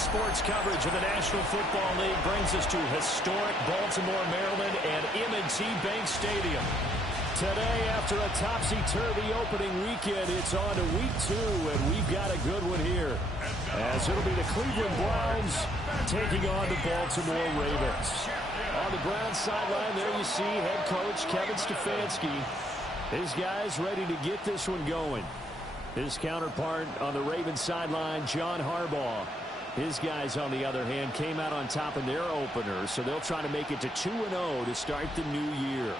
Sports coverage of the National Football League brings us to historic Baltimore, Maryland, and M&T Bank Stadium. Today, after a topsy-turvy opening weekend, it's on to week 2, and we've got a good one here. As it'll be the Cleveland Browns taking on the Baltimore Ravens. On the Browns sideline, there you see head coach Kevin Stefanski. His guys ready to get this one going. His counterpart on the Ravens sideline, John Harbaugh. His guys, on the other hand, came out on top in their opener, so they'll try to make it to 2-0 to start the new year.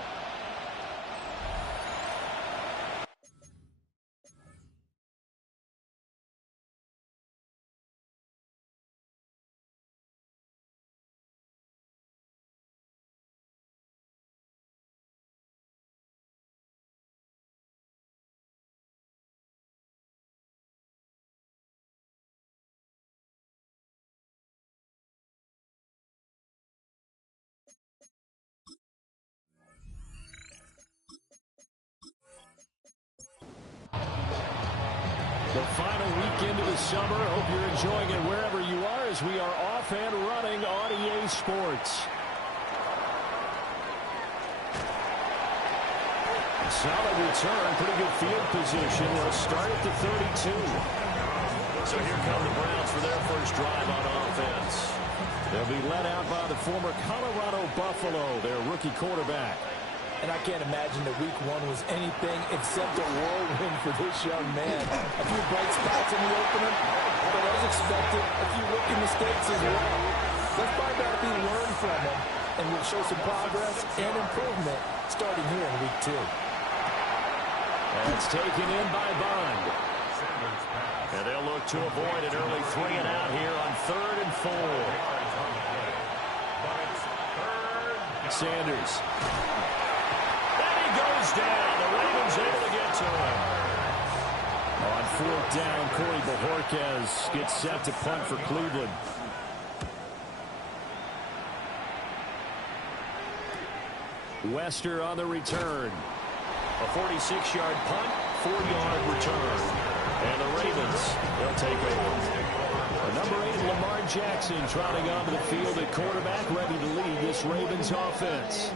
The final weekend of the summer. Hope you're enjoying it wherever you are as we are off and running on EA Sports. Solid return, pretty good field position. They'll start at the 32. So here come the Browns for their first drive on offense. They'll be led out by the former Colorado Buffalo, their rookie quarterback. And I can't imagine that week 1 was anything except a whirlwind for this young man. A few bright spots in the opener, but as expected, a few rookie mistakes as well. Let's find out if he learned from them, and we'll show some progress and improvement starting here in week 2. That's taken in by Bond. And they'll look to avoid an early 3-and-out here on 3rd and 4. Sanders. Goes down. The Ravens able to get to him. On 4th down, Corey Bojorquez gets set to punt for Cleveland. Wester on the return. A 46-yard punt, 4-yard return. And the Ravens, they'll take over. Number 8, Lamar Jackson, trotting onto the field at quarterback, ready to lead this Ravens offense.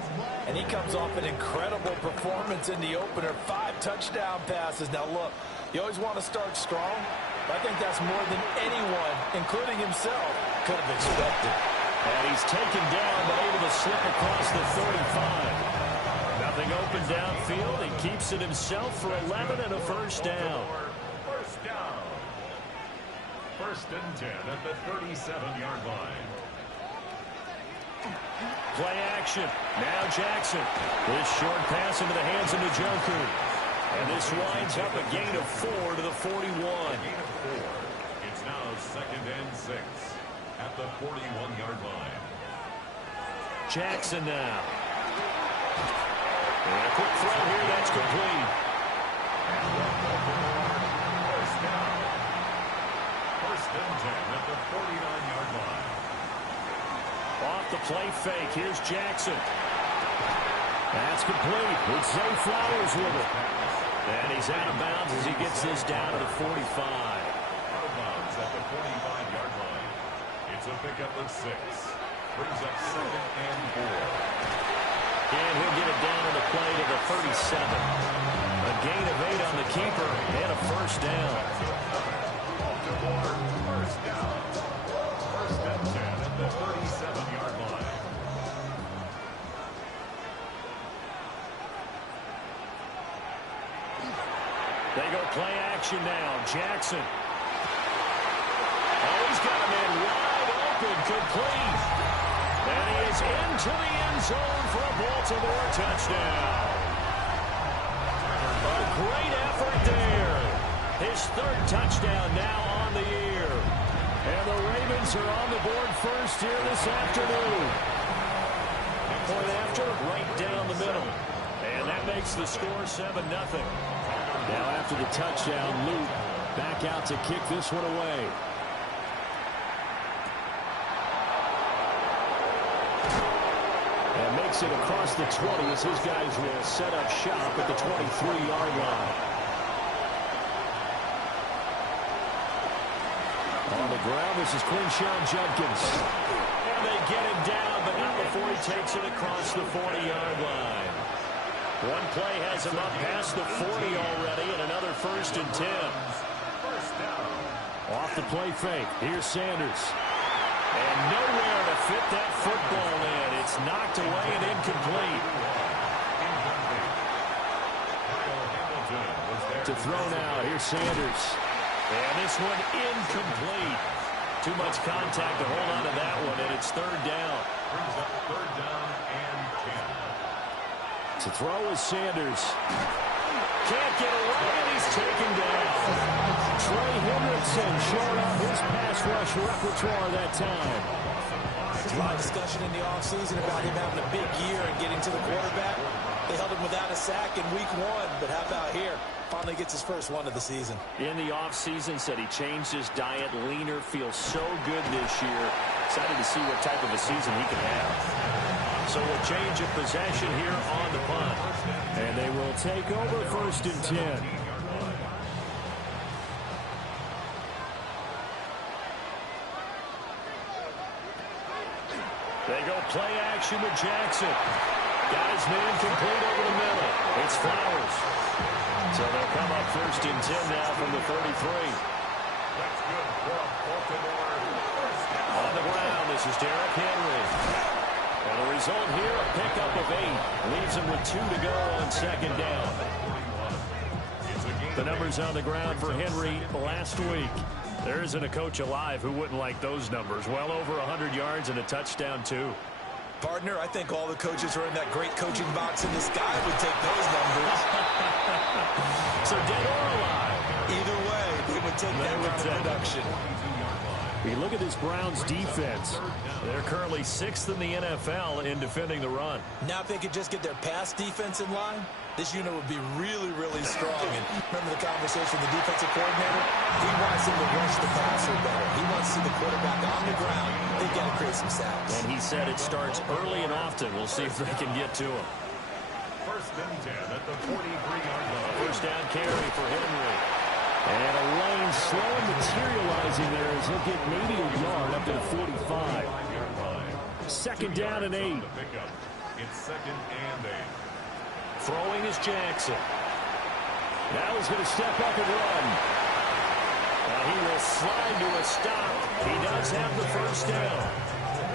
And he comes off an incredible performance in the opener. 5 touchdown passes. Now, look, you always want to start strong, but I think that's more than anyone, including himself, could have expected. And he's taken down, but able to slip across the 35. Nothing open downfield. He keeps it himself for 11 and a first down. First and 10 at the 37-yard line. Play action. Now Jackson. This short pass into the hands of Njoku. And this winds up a gain of 4 to the 41. Gain of 4. It's now 2nd and 6 at the 41-yard line. Jackson now. And a quick throw here. That's complete. First down. First and 10 at the 49-yard line. Off the play fake. Here's Jackson. That's complete. It's Zay Flowers with it. And he's out of bounds as he gets this down to the 45. Out of bounds at the 45-yard line. It's a pickup of 6. Brings up 2nd and 4. And he'll get it down to the play to the 37. A gain of 8 on the keeper and a first down. First down. First and 10 at the 37-yard line. They go play action now. Jackson. Oh, he's got a man wide open, complete. And he is into the end zone for a Baltimore touchdown. A great effort there. His 3rd touchdown now on the year. And the Ravens are on the board first here this afternoon. Point after, right down the middle. And that makes the score 7-0. Now after the touchdown, Luke back out to kick this one away. And makes it across the 20 as his guys will set up shop at the 23-yard line. On the ground. This is Quinshawn Judkins. And they get him down, but not before he takes it across the 40-yard line. One play has him up past the 40 already, and another 1st and 10. Off the play fake. Here's Sanders. And nowhere to fit that football in. It's knocked away and incomplete. To throw now. Here's Sanders. And this one incomplete. Too much contact to hold on to that one, and it's 3rd down. Brings up 3rd down and 10. To throw is Sanders. Can't get away, and he's taken down. Trey Hendrickson showing off his pass rush repertoire that time. A lot of discussion in the offseason about him having a big year and getting to the quarterback. They held him without a sack in week 1, but how about here? Finally gets his first one of the season. In the offseason, said he changed his diet, leaner, feels so good this year. Excited to see what type of a season he can have. So a change of possession here on the punt. And they will take over 1st and 10. They go play action with Jackson. Got his man complete over the middle. It's Flowers. So they'll come up 1st and 10 now from the 33. That's good for Baltimore. On the ground, this is Derrick Henry. And the result here, a pickup of 8. Leaves him with 2 to go on 2nd down. The numbers on the ground for Henry last week. There isn't a coach alive who wouldn't like those numbers. Well over 100 yards and a touchdown, too. Partner, I think all the coaches are in that great coaching box, and this guy would take those numbers. So dead or alive? Either way, they would take that kind of production. We look at this Browns defense. They're currently 6th in the NFL in defending the run. Now if they could just get their pass defense in line, this unit would be really, really strong. And remember the conversation with the defensive coordinator? He wants them to rush the passer better. He wants to see the quarterback on the ground. They've got to create some sacks. And he said it starts early and often. We'll see if they can get to him. 1st and 10 at the 43-yard line. 1st down carry for Henry. And a lane slow materializing there as he'll get maybe a yard up to the 45. 2nd down and 8. It's 2nd and 8. Throwing is Jackson. Now he's going to step up and run. He will slide to a stop. He does have the 1st down.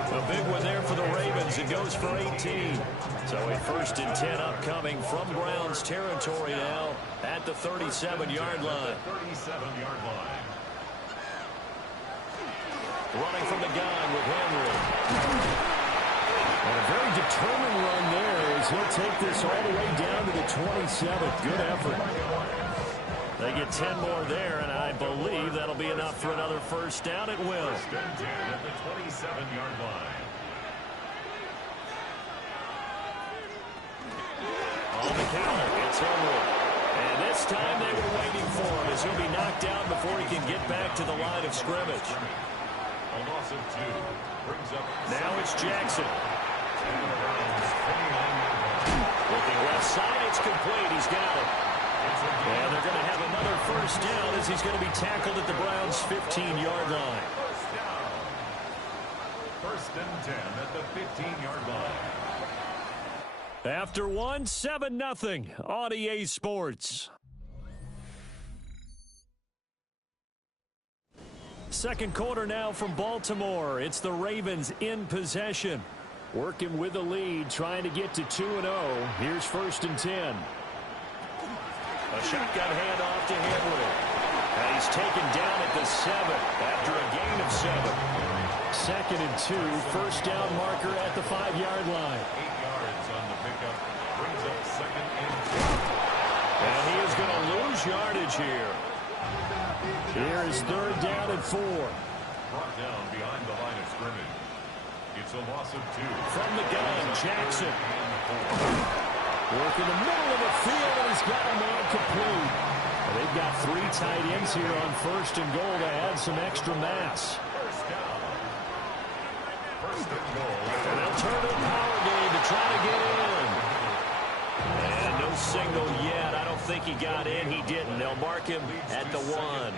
A big one there for the Ravens. It goes for 18. So a 1st and 10 upcoming from Browns territory now at the 37-yard line. 37-yard line. Running from the gun with Henry. And a very determined run there as he'll take this all the way down to the 27. Good effort. They get 10 more there, and I believe that'll be enough for another 1st down. It will. 1st and 10 at the 27-yard line. On the counter, it's Henry. And this time they were waiting for him as he'll be knocked down before he can get back to the line of scrimmage. A loss of 2 brings up. Now it's Jackson. Looking left side, it's complete. He's got it. And they're going to have another 1st down as he's going to be tackled at the Browns' 15-yard line. 1st and 10 at the 15-yard line. After 7-0 on EA Sports. 2nd quarter now from Baltimore. It's the Ravens in possession. Working with the lead, trying to get to 2-0. Here's 1st and 10. A shotgun handoff to Henry. And he's taken down at the 7 after a gain of 7. 2nd and 2. 1st down marker at the 5-yard line. 8 yards on the pickup. Brings up 2nd and 2. And he is going to lose yardage here. Here is 3rd down and 4. Brought down behind the line of scrimmage. It's a loss of 2. From the gun, Jackson. Work in the middle of the field, and he's got a man complete. They've got 3 tight ends here on 1st and goal to add some extra mass. 1st down. 1st and goal. And they'll turn to the power game to try to get in. And no signal yet. I don't think he got in. He didn't. They'll mark him at the 1.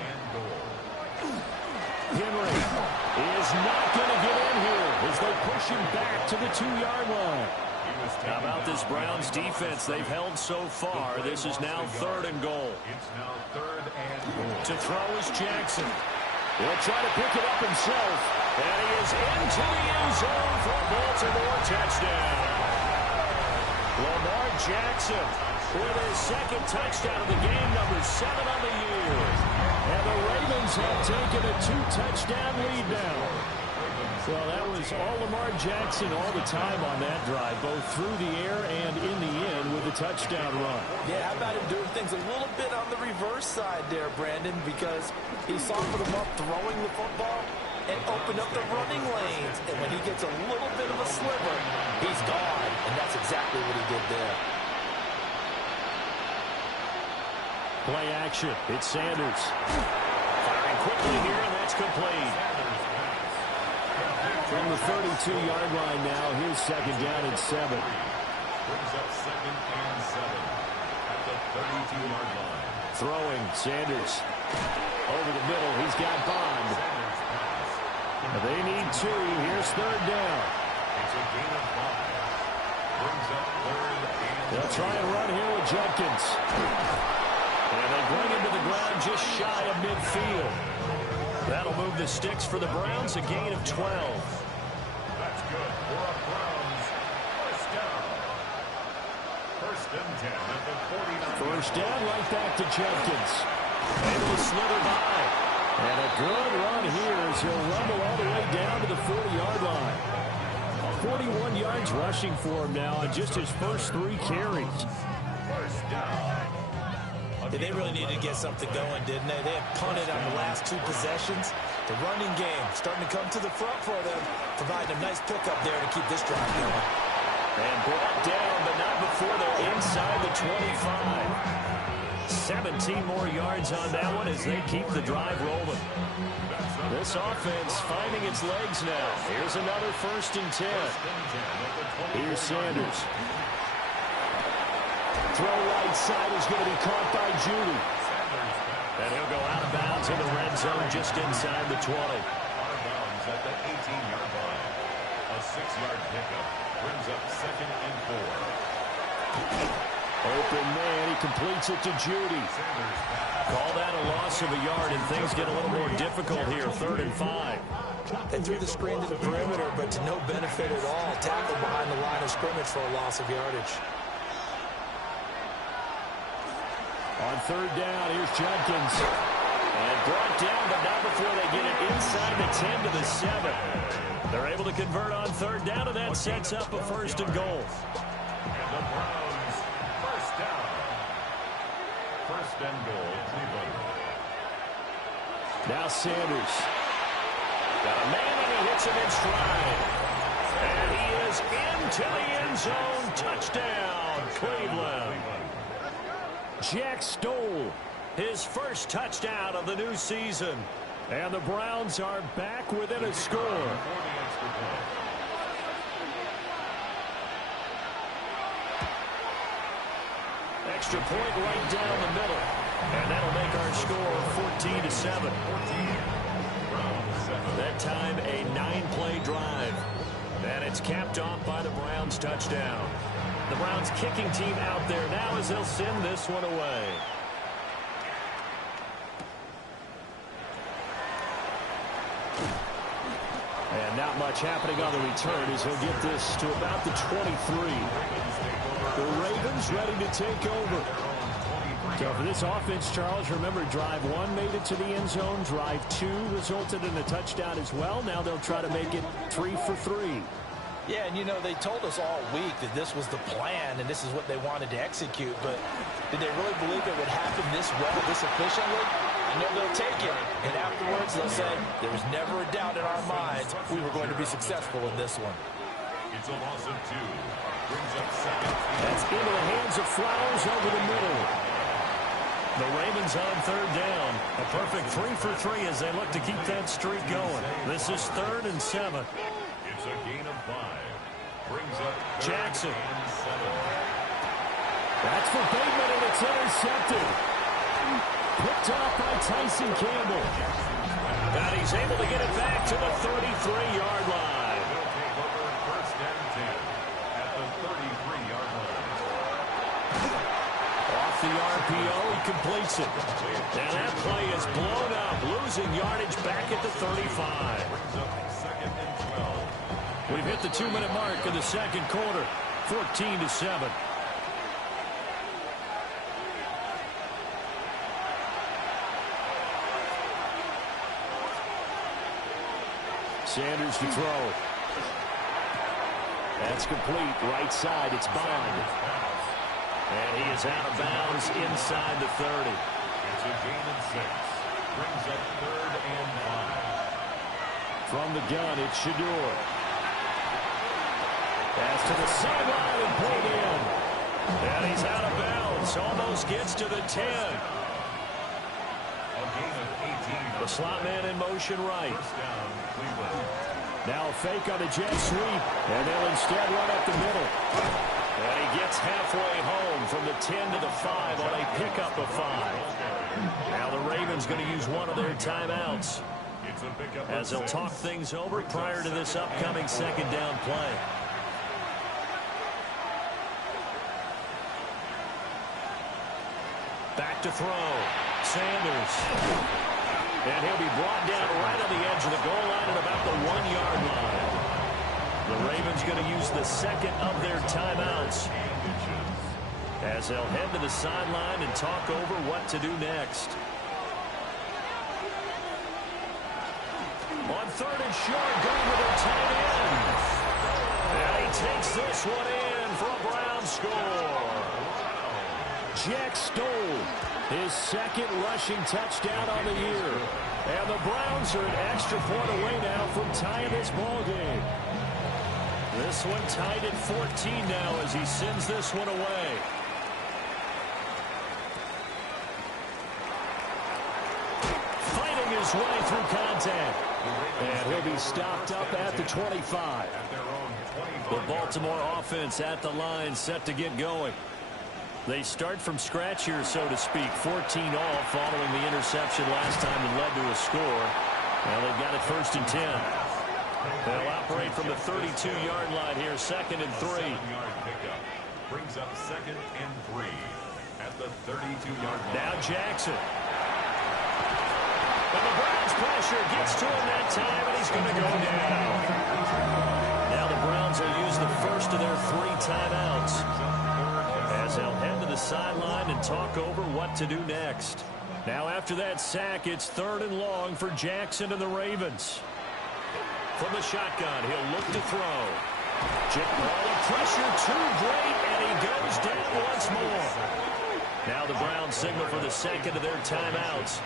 Henry is not going to get in here as they push him back to the 2-yard line. How about this Browns defense? They've held so far. This is now 3rd and goal. It's now 3rd and goal. To throw is Jackson. He'll try to pick it up himself. And he is into the end zone for a Baltimore touchdown. Lamar Jackson with his 2nd touchdown of the game, number 7 on the year. And the Ravens have taken a 2-touchdown lead now. Well, that was all Lamar Jackson all the time on that drive, both through the air and in the end with a touchdown run. Yeah, how about him doing things a little bit on the reverse side there, Brandon, because he softened him up throwing the football and opened up the running lanes. And when he gets a little bit of a sliver, he's gone. And that's exactly what he did there. Play action. It's Sanders. Firing quickly here, and that's complete. From the 32-yard line now, here's 2nd down and 7. Brings up 2nd and 7 at the 32-yard line. Throwing, Sanders. Over the middle, he's got Bond. They need 2. Here's 3rd down. It's a gain of 5. Brings up 3rd and They'll try and run here with Jenkins. And they bring him to the ground just shy of midfield. That'll move the sticks for the Browns, a gain of 12. That's good for a Browns 1st down. 1st and 10 at the 49. First down, right back to Jenkins. Able to slither by. And a good run here as he'll rumble all the way down to the 40-yard line. 41 yards rushing for him now on just his first 3 carries. 1st down. Yeah, they really needed to get something going, didn't they? They had punted on the last 2 possessions. The running game starting to come to the front for them, providing a nice pickup there to keep this drive going. And brought down, but not before they're inside the 25. 17 more yards on that one as they keep the drive rolling. This offense finding its legs now. Here's another 1st and 10. Here's Sanders. Throw right side is going to be caught by Judy. And he'll go out of bounds in the red zone just inside the 20. Out of bounds at the 18-yard line. A 6-yard pickup brings up 2nd and 4. Open man, he completes it to Judy. Call that a loss of a yard, and things get a little more difficult here. 3rd and 5. They threw the screen to the perimeter, but to no benefit at all. Tackled behind the line of scrimmage for a loss of yardage. On 3rd down, here's Jenkins. And brought down, but not before they get it inside the 10 to the 7. They're able to convert on 3rd down, and that sets up a 1st and goal. And the Browns 1st down. 1st and goal, Cleveland. Now Sanders. Got a man, and he hits him in stride. And he is into the end zone. Touchdown, Cleveland. Jack Stoll, his first touchdown of the new season. And the Browns are back within a score. Extra point right down the middle. And that'll make our score 14-7. That time a 9-play drive. And it's capped off by the Browns touchdown. The Browns kicking team out there now as they'll send this one away. And not much happening on the return as he'll get this to about the 23. The Ravens ready to take over. So for this offense, Charles, remember drive 1 made it to the end zone. Drive 2 resulted in a touchdown as well. Now they'll try to make it 3 for 3. Yeah, and you know, they told us all week that this was the plan and this is what they wanted to execute, but did they really believe it would happen this well, this efficiently? I know they'll take it, and afterwards they'll say, there was never a doubt in our minds we were going to be successful in this one. It's a loss of 2. Brings up 2nd. That's into the hands of Flowers over the middle. The Ravens on 3rd down. A perfect 3 for 3 as they look to keep that streak going. This is 3rd and 7. It's a gain of 5. Brings up Jackson. and 7. That's for Bateman, and it's intercepted. Picked off by Tyson Campbell. And he's able to get it back to the 33-yard line. They'll take over first and 10 at the 33-yard line. Off the RPO, he completes it. And that play is blown up, losing yardage back at the 35. Brings up second and 12. We've hit the 2-minute mark in the second quarter, 14-7. Sanders to throw. That's complete. Right side, it's Bond. And he is out of bounds inside the 30. It's a gain of 6. Brings up third and 5. From the gun, it's Shador. Pass to the sideline and pulled in. And he's out of bounds. Almost gets to the 10. A gain of 18. The slot man in motion right. First down, Cleveland. Now a fake on the jet sweep. And they'll instead run up the middle. And he gets halfway home from the 10 to the 5 on a pickup of 5. Now the Ravens going to use one of their timeouts It's a pickup as they'll talk things over prior to this upcoming second down play. Back to throw. Sanders. And he'll be brought down right on the edge of the goal line at about the 1-yard line. The Ravens going to use the second of their timeouts as they'll head to the sideline and talk over what to do next. On third and short, going to their tight end. And he takes this one in for a Brown score. Jack Stoll, his second rushing touchdown on the year. And the Browns are an extra point away now from tying this ball game. This one tied at 14 now as he sends this one away. Fighting his way through contact. And he'll be stopped up at the 25. The Baltimore offense at the line set to get going. They start from scratch here, so to speak. 14 all following the interception last time that led to a score. Now they've got it first and 10. They'll operate from the 32-yard line here, second and 3. 7-yard pickup. Brings up second and 3 at the 32-yard line. Now Jackson. And the Browns pressure gets to him that time, and he's going to go down. Now the Browns will use the first of their 3 timeouts as they'll head to the sideline and talk over what to do next. Now after that sack, it's third and long for Jackson and the Ravens. From the shotgun, he'll look to throw. Jet ball of pressure, too great, and he goes down once more. Now the Browns signal for the second of their timeouts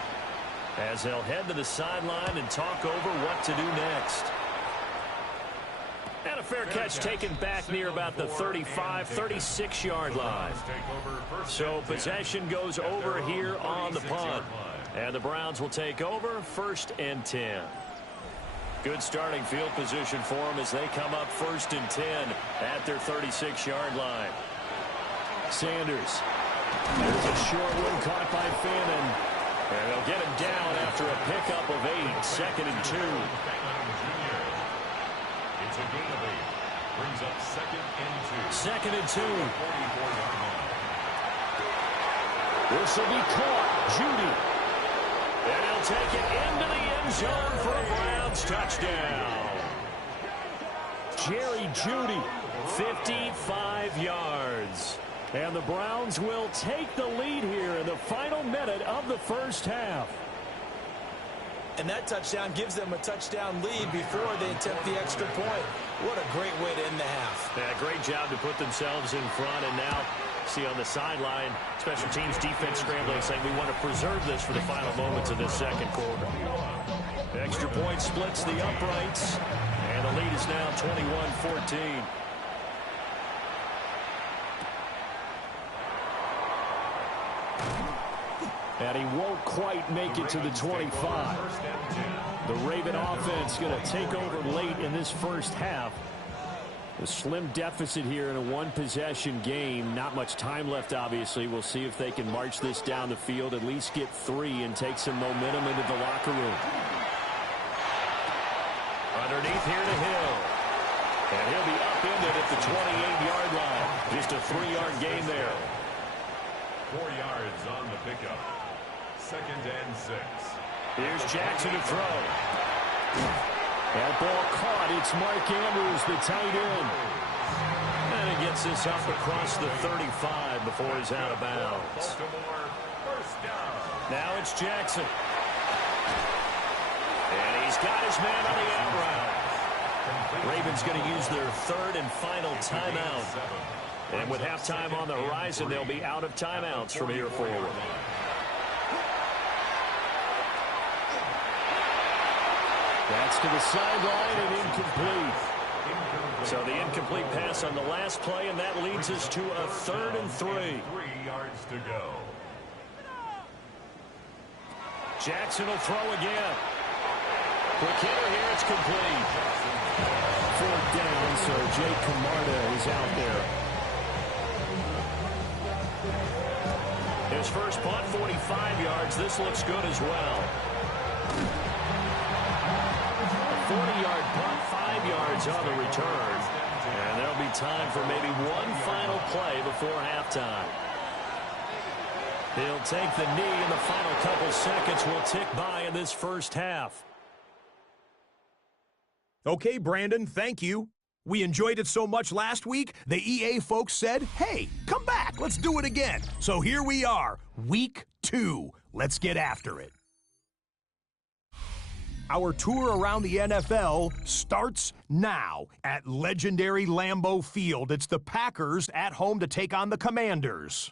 as they'll head to the sideline and talk over what to do next. And a fair catch taken back near about the 35, 36-yard line. So possession goes over here on the punt. And the Browns will take over first and 10. Good starting field position for them as they come up first and 10 at their 36-yard line. Sanders. There's a short one caught by Fannin. And they'll get him down after a pickup of 8, second and 2. It's a gain of 8. Brings up second and 2. Second and 2. 44-yard line. This will be caught. Judy. And he'll take it into the end zone for a Browns touchdown. Jerry Judy, 55 yards. And the Browns will take the lead here in the final minute of the first half. And that touchdown gives them a touchdown lead before they attempt the extra point. What a great way to end the half. Yeah, great job to put themselves in front. And now, see on the sideline, special teams defense scrambling, saying we want to preserve this for the final moments of this second quarter. The extra point splits the uprights. And the lead is now 21-14. And he won't quite make it to the 25. The Raven offense going to take over late in this first half. A slim deficit here in a one-possession game. Not much time left, obviously. We'll see if they can march this down the field, at least get 3 and take some momentum into the locker room. Underneath here to Hill. And he'll be upended at the 28-yard line. Just a 3-yard gain there. 4 yards on the pickup. 2nd and 6. Here's Jackson to throw. That ball caught. It's Mark Andrews, the tight end. And he gets this up across the 35 before he's out of bounds. Baltimore, first down. Now it's Jackson. And he's got his man on the out route. Ravens going to use their 3rd and final timeout. And with halftime on the horizon, they'll be out of timeouts from here forward. That's to the sideline and incomplete. So the incomplete pass on the last play, and that leads us to a 3rd and 3. 3 yards to go. Jackson will throw again. Quick hitter here, it's complete. 4th down, so Jake Camarda is out there. His first punt, 45 yards. This looks good as well. A 40-yard punt, 5 yards on the return. And there'll be time for maybe one final play before halftime. He'll take the knee, and the final couple seconds will tick by in this first half. Okay, Brandon, thank you. We enjoyed it so much last week, the EA folks said, hey, come back, let's do it again. So here we are, week 2. Let's get after it. Our tour around the NFL starts now at legendary Lambeau Field. It's the Packers at home to take on the Commanders.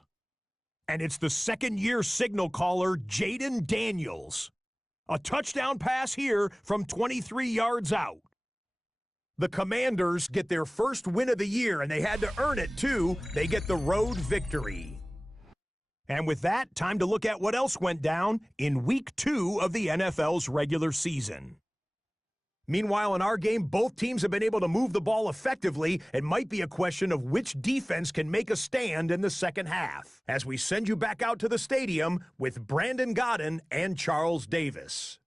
And it's the second-year signal caller, Jaden Daniels. A touchdown pass here from 23 yards out. The Commanders get their first win of the year, and they had to earn it, too. They get the road victory. And with that, time to look at what else went down in Week 2 of the NFL's regular season. Meanwhile, in our game, both teams have been able to move the ball effectively. It might be a question of which defense can make a stand in the second half, as we send you back out to the stadium with Brandon Godden and Charles Davis.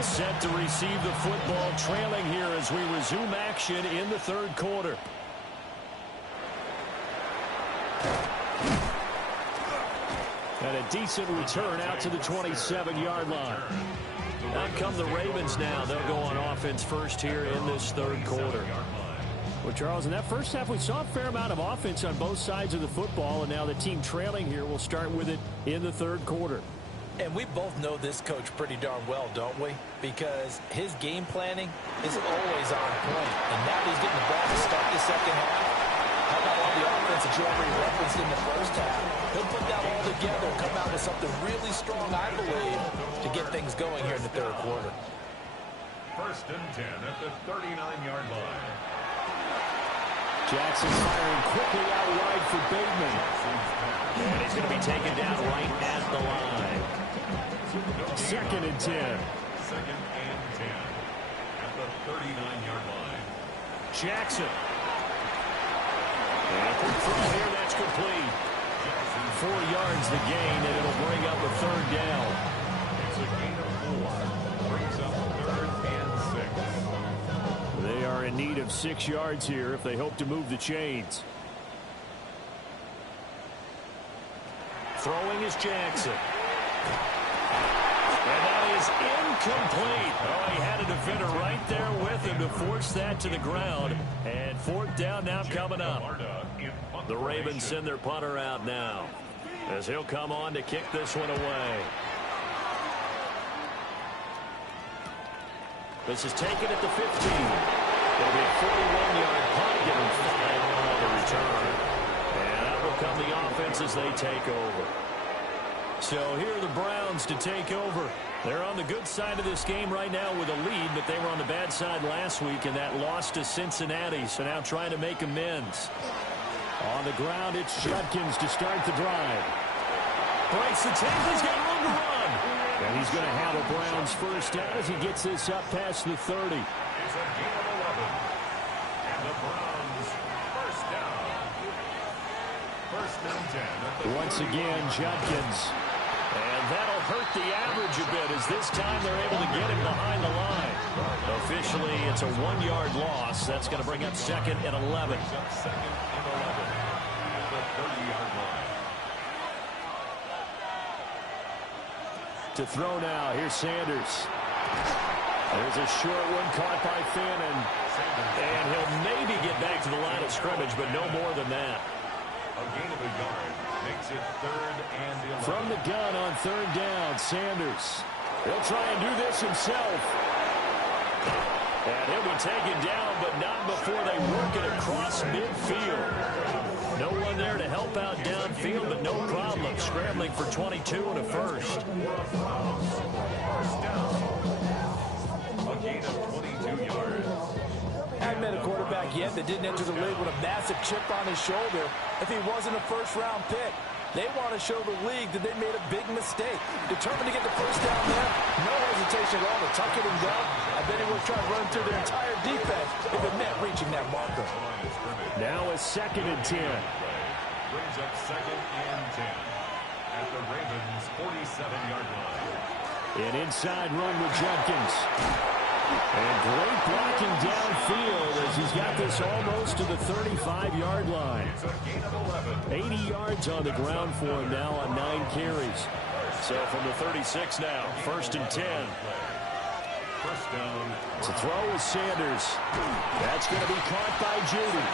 Set to receive the football, trailing here as we resume action in the third quarter. And a decent return out to the 27-yard line. Out come the Ravens now. They'll go on offense first here in this third quarter. Well, Charles, in that first half, we saw a fair amount of offense on both sides of the football, and now the team trailing here will start with it in the third quarter. And we both know this coach pretty darn well, don't we? Because his game planning is always on point. And now he's getting the ball to start the second half. How about all the offense that you already referenced in the first half? He'll put that all together and come out with something really strong, I believe, to get things going here in the third quarter. 1st and 10 at the 39-yard line. Jackson firing quickly out wide for Bateman. And he's going to be taken down right at the line. 2nd and 10. 2nd and 10 at the 39-yard line. Jackson. And a quick throw here, that's complete. 4 yards the gain, and it'll bring up a 3rd down. It's a gain of 4. Brings up 3rd and 6. They are in need of 6 yards here if they hope to move the chains. Throwing is Jackson. And that is incomplete. Oh, he had a defender right there with him to force that to the ground. And 4th down now coming up. The Ravens send their punter out now, as he'll come on to kick this one away. This is taken at the 15. It'll be a 41-yard punt, giving 5 on the return. And out will come the offense as they take over. So here are the Browns to take over They're on the good side of this game right now with a lead, but they were on the bad side last week in that loss to Cincinnati, so now trying to make amends. On the ground, it's Judkins to start the drive. Breaks the tackle, he's got room to run. And he's going to have a Browns first down as he gets this up past the 30. It's a gain of 11. And the Browns first down. First and 10. Once again, Judkins. And that'll hurt the average a bit as this time they're able to get him behind the line. Officially, it's a 1-yard loss. That's going to bring up second and 11. Second and 11 at the 30-yard line. To throw now, here's Sanders. There's a short one caught by Fannin. And he'll maybe get back to the line of scrimmage, but no more than that. A gain of a yard makes it third and 11. From the gun on third down, Sanders. He'll try and do this himself. And he'll be taken down, but not before they work it across midfield. No one there to help out downfield, but no problem scrambling for 22 and a first. First down. A gain of 22 yards. Hadn't met a quarterback yet that didn't enter the league with a massive chip on his shoulder if he wasn't a first-round pick. They want to show the league that they made a big mistake. Determined to get the first down there, no hesitation at all to tuck it and go. I bet he would try to run through their entire defense if it meant reaching that marker. Now a second and 10. Brings up second and 10 at the Ravens' 47-yard line. An inside run with Judkins. And great blocking downfield as he's got this almost to the 35-yard line. It's a gain of 11. 80 yards on the ground for him now on 9 carries. So from the 36 now, first and 10. First down. To throw is Sanders. That's going to be caught by Judy.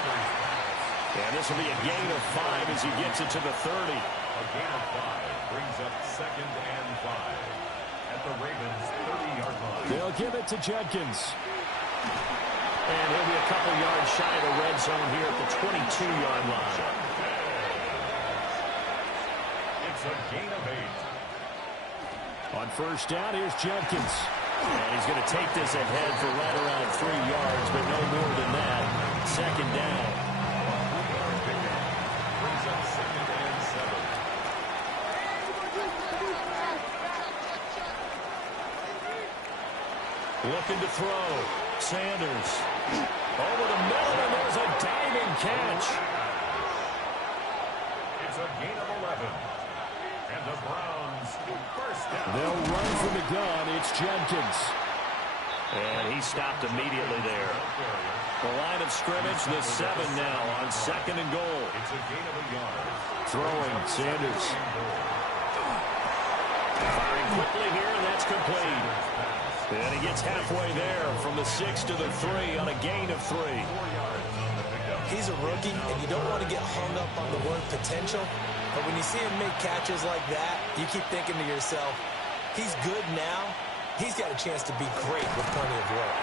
And this will be a gain of 5 as he gets it to the 30. A gain of 5 brings up second and 5 at the Ravens' 30-yard line. They'll give it to Judkins. And he'll be a couple yards shy of the red zone here at the 22-yard line. It's a gain of 8. On first down, here's Judkins. And he's going to take this ahead for right around 3 yards, but no more than that. Second down. Brings up second and 7. Looking to throw. Sanders. Over the middle, and there's a diving catch. It's a gain of 11. And the Browns first down. They'll run from the gun. It's Judkins. And he stopped immediately there. The line of scrimmage, the 7 now on second and goal. It's a gain of a yard. Throwing, Sanders. Firing quickly here, and that's complete. And he gets halfway there from the 6 to the 3 on a gain of 3. 4 yards on the pickup. He's a rookie, and you don't want to get hung up on the word potential. But when you see him make catches like that, you keep thinking to yourself, he's good now. He's got a chance to be great with plenty of work.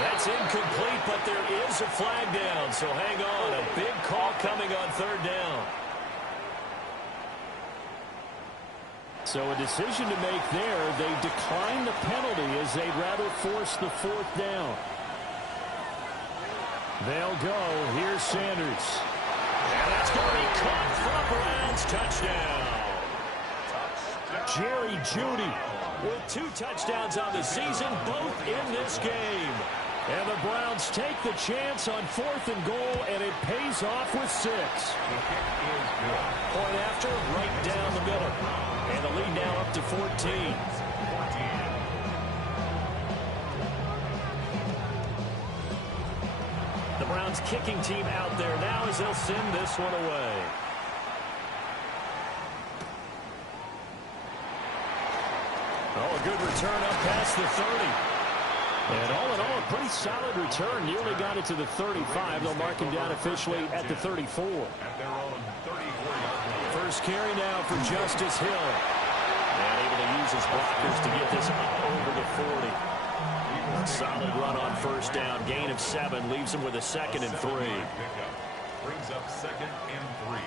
That's incomplete, but there is a flag down, so hang on. A big call coming on third down. So a decision to make there. They decline the penalty as they'd rather force the 4th down. They'll go. Here's Sanders. And that's going to be caught for a Browns touchdown. Jerry Jeudy with 2 touchdowns on the season, both in this game. And the Browns take the chance on 4th and goal, and it pays off with 6. The kick is good. Point after, right down the middle. And the lead now up to 14. 14. The Browns kicking team out there now as they'll send this one away. Oh, a good return up past the 30. And all in all, a pretty solid return. Nearly got it to the 35. They'll mark him down officially at the 34. At their own 34-yard line. First carry now for Justice Hill. And able to use his blockers to get this over the 40. Solid run on first down. Gain of 7 leaves him with a second and 3. Brings up second and 3.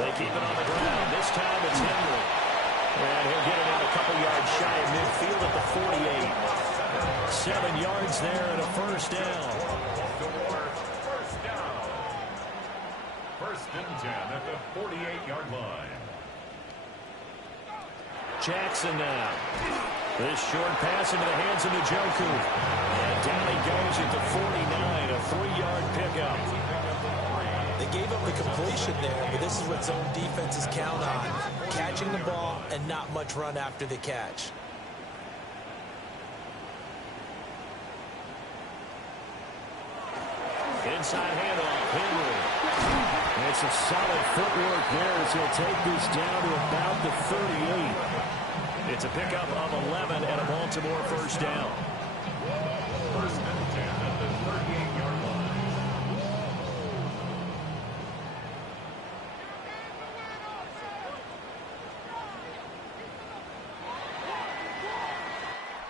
They keep it on the ground. This time it's Henry. And he'll get it out a couple yards shy of midfield at the 48. 7 yards there and a first down. First and 10 at the 48-yard line. Jackson now. This short pass into the hands of Njoku. And down he goes at the 49, a 3-yard pickup. They gave up the completion there, but this is what zone defenses count on. Catching the ball and not much run after the catch. Inside handoff, Henry. It's a solid footwork there as he'll take this down to about the 38. It's a pickup of 11 and a Baltimore first down. First and 10 at the 38-yard line.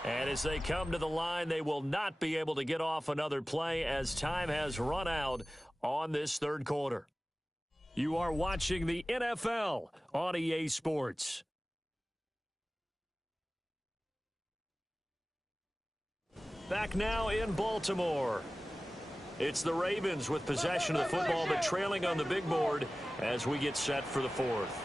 And as they come to the line, they will not be able to get off another play as time has run out on this third quarter. You are watching the NFL on EA Sports. Back now in Baltimore. It's the Ravens with possession of the football, but trailing on the big board as we get set for the fourth.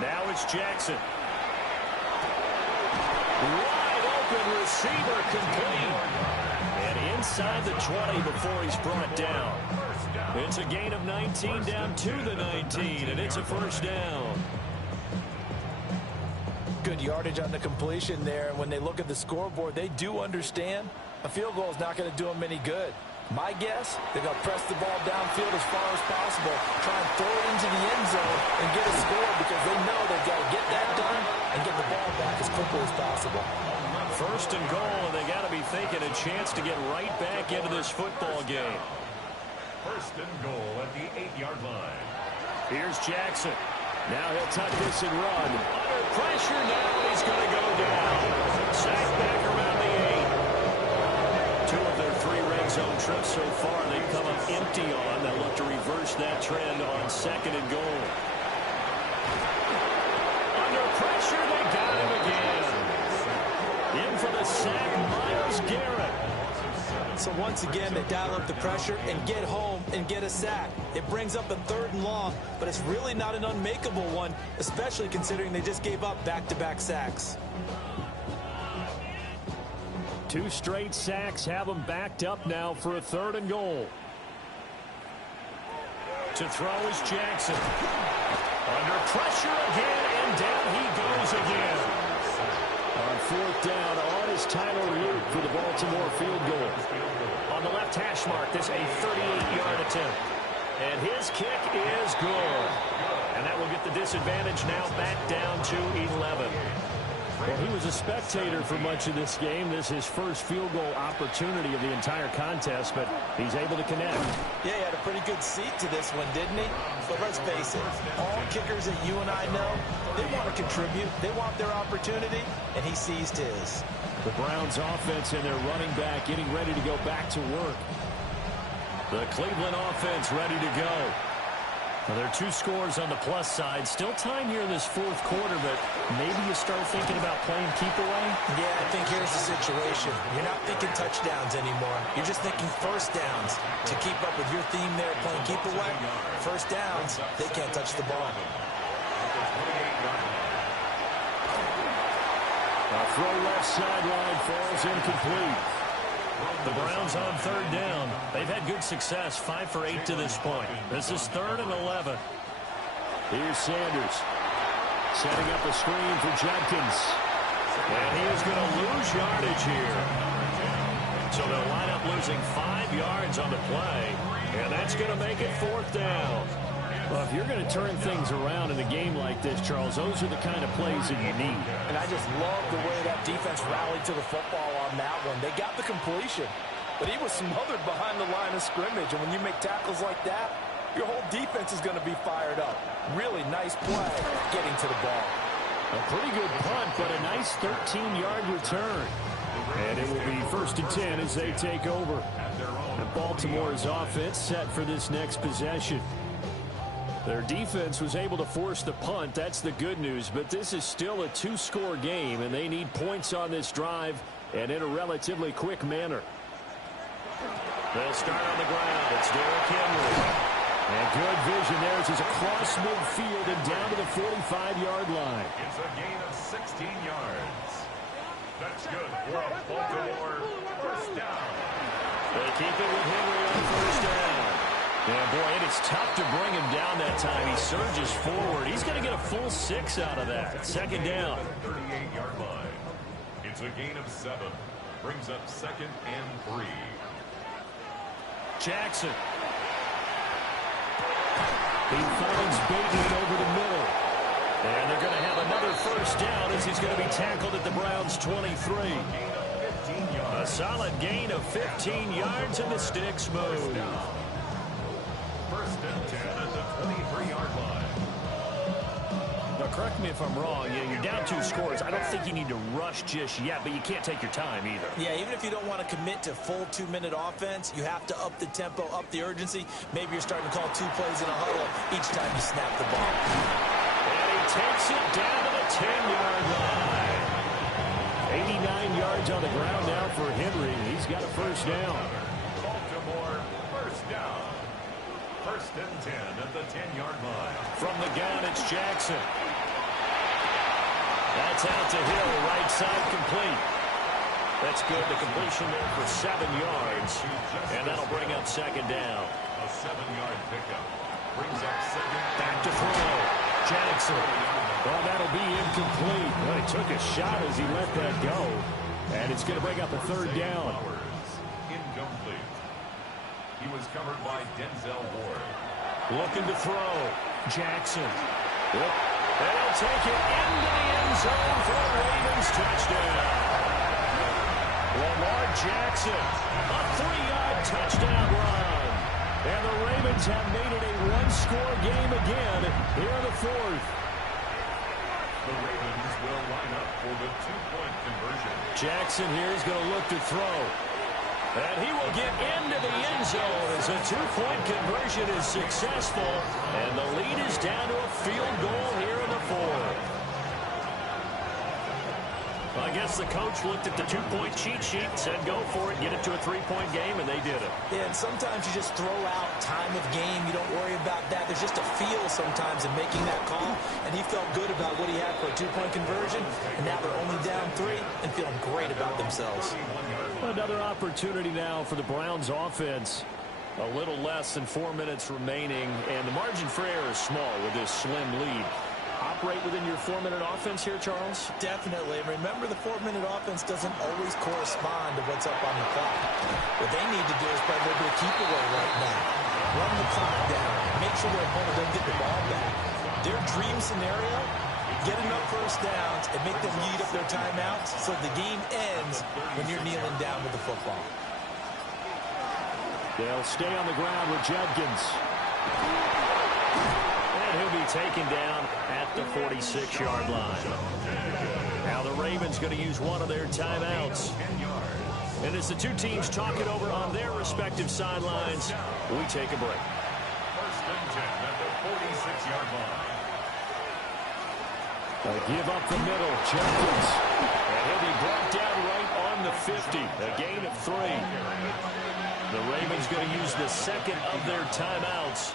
Now it's Jackson. Wide open receiver complete. And inside the 20 before he's brought down. It's a gain of 19 down to the 19, and it's a first down. Good yardage on the completion there. When they look at the scoreboard, they do understand a field goal is not going to do them any good. My guess, they're going to press the ball downfield as far as possible, try and throw it into the end zone and get a score because they know they've got to get that done and get the ball back as quickly as possible. First and goal, and they got to be thinking a chance to get right back into this football game. First and goal at the 8-yard line. Here's Jackson. Now he'll tuck this and run. Under pressure now, he's going to go down. Sacked back around the 8. 2 of their 3 red zone trips so far, they've come up empty on. They'll look to reverse that trend on second and goal. Under pressure, they got him again. In for the sack, Myles Garrett. So once again, they dial up the pressure and get home and get a sack. It brings up a 3rd and long, but it's really not an unmakeable one, especially considering they just gave up back-to-back sacks. 2 straight sacks have them backed up now for a 3rd and goal. To throw is Jackson. Under pressure again, and down he goes again. On 4th down, on is Tyler Luke for the Baltimore field goal. On the left hash mark, this a 38-yard attempt. And his kick is good. And that will get the disadvantage now back down to 11. Well, he was a spectator for much of this game. This is his first field goal opportunity of the entire contest, but he's able to connect. Yeah, he had a pretty good seat to this one, didn't he? But let's face it, all kickers that you and I know, they want to contribute. They want their opportunity, and he seized his. The Browns offense and their running back getting ready to go back to work. The Cleveland offense ready to go. Well, there are 2 scores on the plus side. Still time here in this 4th quarter, but maybe you start thinking about playing keep away? Yeah, I think here's the situation. You're not thinking touchdowns anymore. You're just thinking first downs. To keep up with your theme there, playing keep away, first downs, they can't touch the ball. A throw left sideline falls incomplete. The Browns on 3rd down. They've had good success, 5 for 8 to this point. This is 3rd and 11. Here's Sanders. Setting up a screen for Judkins. And he is going to lose yardage here. So they'll line up losing 5 yards on the play. And that's going to make it 4th down. Well, if you're going to turn things around in a game like this, Charles, those are the kind of plays that you need. And I just love the way that defense rallied to the football on that one. They got the completion, but he was smothered behind the line of scrimmage. And when you make tackles like that, your whole defense is going to be fired up. Really nice play getting to the ball. A pretty good punt, but a nice 13-yard return. And it will be 1st and 10 as they take over. And Baltimore's offense set for this next possession. Their defense was able to force the punt. That's the good news. But this is still a two-score game, and they need points on this drive and in a relatively quick manner. They'll start on the ground. It's Derrick Henry. And good vision there as he's across midfield and down to the 45-yard line. It's a gain of 16 yards. That's good for a Baltimore first down. They keep it with Henry on first down. And, boy, it is tough to bring him down that time. He surges forward. He's going to get a full 6 out of that. Second down. 38-yard line. It's a gain of 7. Brings up 2nd and 3. Jackson. He finds Bateman over the middle. And they're going to have another first down as he's going to be tackled at the Browns' 23. A solid gain of 15 yards, and the sticks move. First and 10 at the 23-yard line. Now, correct me if I'm wrong. You're down 2 scores. I don't think you need to rush just yet, but you can't take your time either. Yeah, even if you don't want to commit to full 2-minute offense, you have to up the tempo, up the urgency. Maybe you're starting to call 2 plays in a huddle each time you snap the ball. And he takes it down to the 10-yard line. 89 yards on the ground now for Henry. He's got a first down. Baltimore first down. First and 10 at the 10-yard line. From the gun, it's Jackson. That's out to Hill, right side complete. That's good. The completion there for 7 yards. And that'll bring up second down. A 7-yard pickup. Brings up second. Back to throw. Jackson. Well, that'll be incomplete. Well, he took a shot as he let that go. And it's going to bring up a third down. Incomplete. He was covered by Denzel Ward. Looking to throw. Jackson. Yep. They'll take it into the end zone for a Ravens touchdown. Lamar Jackson, a 3-yard touchdown run. And the Ravens have made it a one-score game again here in the fourth. The Ravens will line up for the 2-point conversion. Jackson here is going to look to throw. And he will get into the end zone as a 2-point conversion is successful. And the lead is down to a field goal here in the fourth. Well, I guess the coach looked at the 2-point cheat sheet and said, go for it, get it to a 3-point game, and they did it. Yeah, and sometimes you just throw out time of game. You don't worry about that. There's just a feel sometimes in making that call, and he felt good about what he had for a 2-point conversion, and now they're only down 3 and feeling great about themselves. Another opportunity now for the Browns offense. A little less than 4 minutes remaining, and the margin for error is small with this slim lead. Operate within your 4-minute offense here, Charles? Definitely. And remember, the 4-minute offense doesn't always correspond to what's up on the clock. What they need to do is play a little bit of keep away right now. Run the clock down. Make sure their opponent doesn't get the ball back. Their dream scenario, get enough first downs and make them eat up their timeouts so the game ends when you're kneeling down with the football. They'll stay on the ground with Judkins. And he'll be taken down at the 46-yard line. Now the Ravens going to use one of their timeouts. And as the two teams talk it over on their respective sidelines, we take a break. First and 10 at the 46-yard line. A give up the middle, Judkins. And he'll be brought down right on the 50. A gain of 3. The Ravens going to use the second of their timeouts.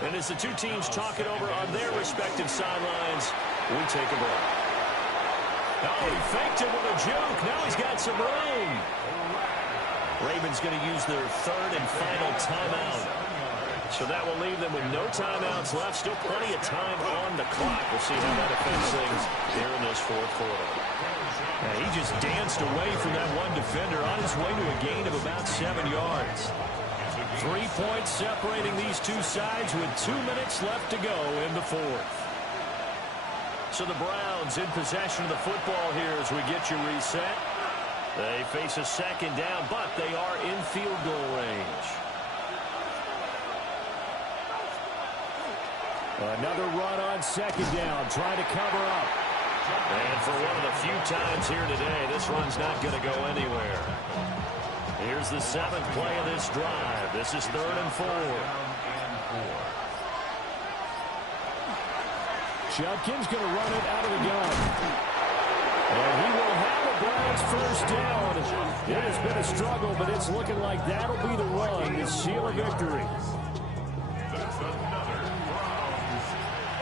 And as the two teams talk it over on their respective sidelines, we take a break. Oh, he faked it with a juke. Now he's got some room. Ravens going to use their third and final timeout. So that will leave them with no timeouts left. Still plenty of time on the clock. We'll see how that affects things here in this fourth quarter. Now, he just danced away from that one defender on his way to a gain of about 7 yards. 3 points separating these two sides with 2 minutes left to go in the fourth. So the Browns in possession of the football here as we get you reset. They face a second down, but they are in field goal range. Another run on second down, trying to cover up. And for one of the few times here today, this run's not going to go anywhere. Here's the 7th play of this drive. This is 3rd and 4. Judkins going to run it out of the gun. And he will have the Browns first down. It has been a struggle, but it's looking like that'll be the run to seal a victory. That's another Browns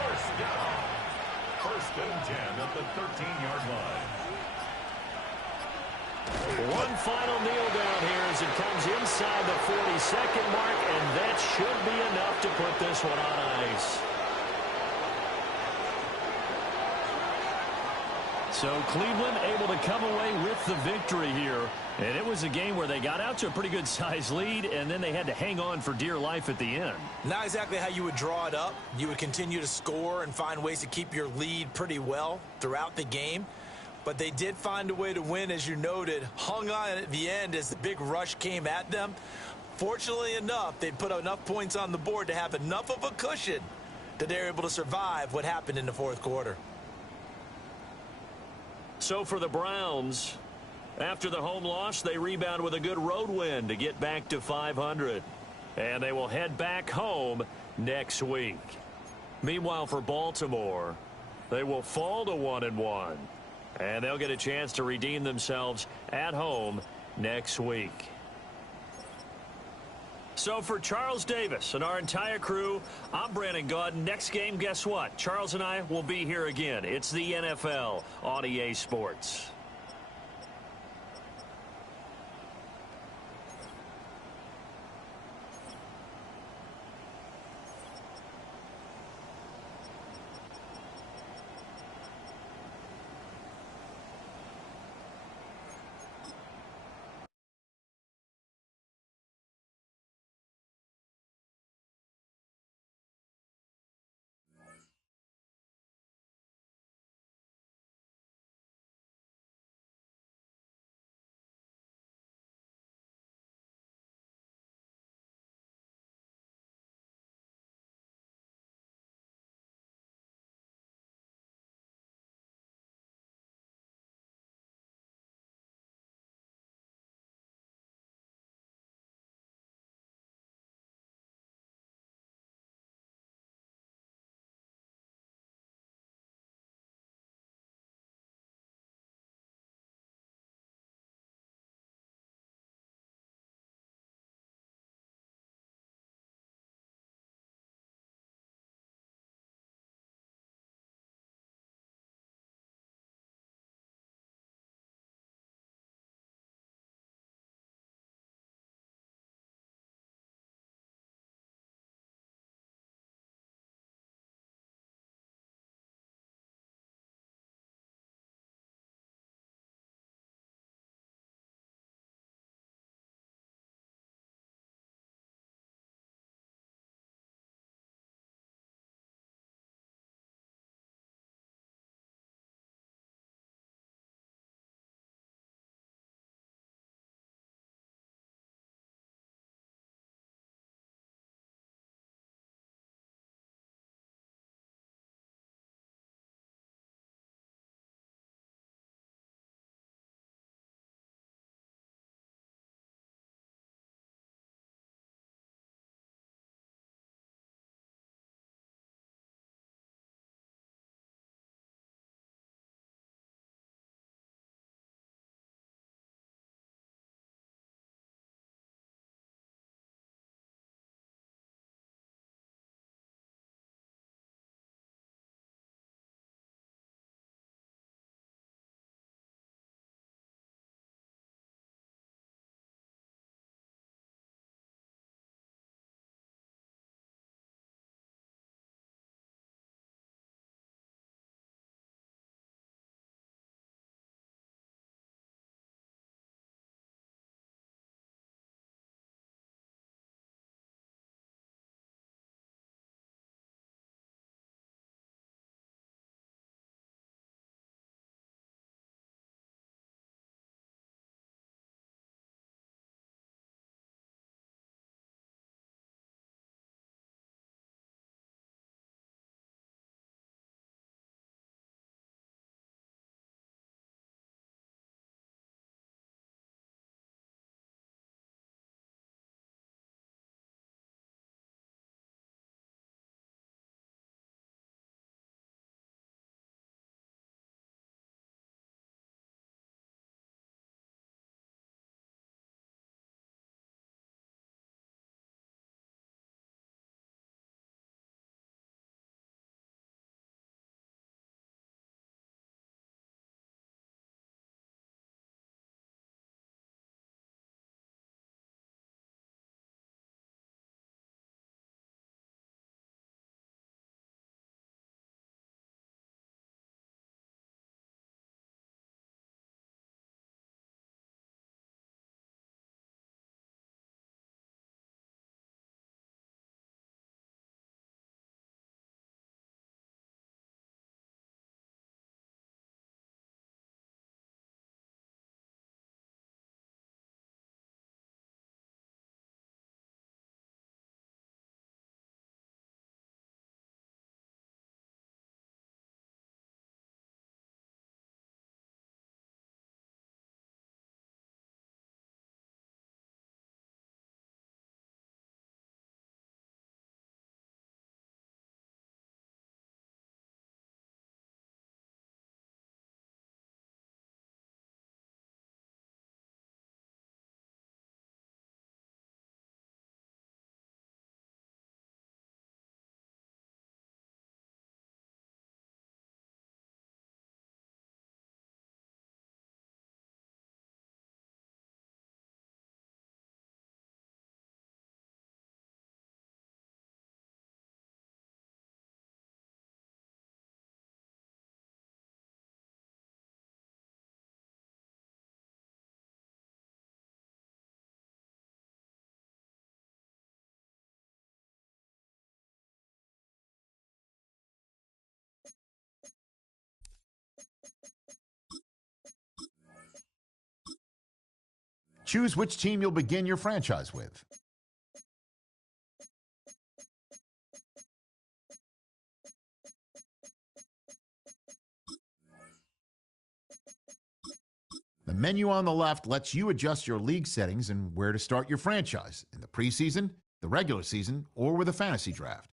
first down. First and 10 at the 13-yard line. One final kneel down here as it comes inside the 40-second mark, and that should be enough to put this one on ice. So Cleveland able to come away with the victory here. And it was a game where they got out to a pretty good size lead, and then they had to hang on for dear life at the end. Not exactly how you would draw it up. You would continue to score and find ways to keep your lead pretty well throughout the game. But they did find a way to win, as you noted. Hung on at the end as the big rush came at them. Fortunately enough, they put enough points on the board to have enough of a cushion that they're able to survive what happened in the fourth quarter. So for the Browns, after the home loss, they rebound with a good road win to get back to 500. And they will head back home next week. Meanwhile, for Baltimore, they will fall to 1-1. And they'll get a chance to redeem themselves at home next week. So for Charles Davis and our entire crew, I'm Brandon Gaudin. Next game, guess what? Charles and I will be here again. It's the NFL on EA Sports. Choose which team you'll begin your franchise with. The menu on the left lets you adjust your league settings and where to start your franchise in the preseason, the regular season, or with a fantasy draft.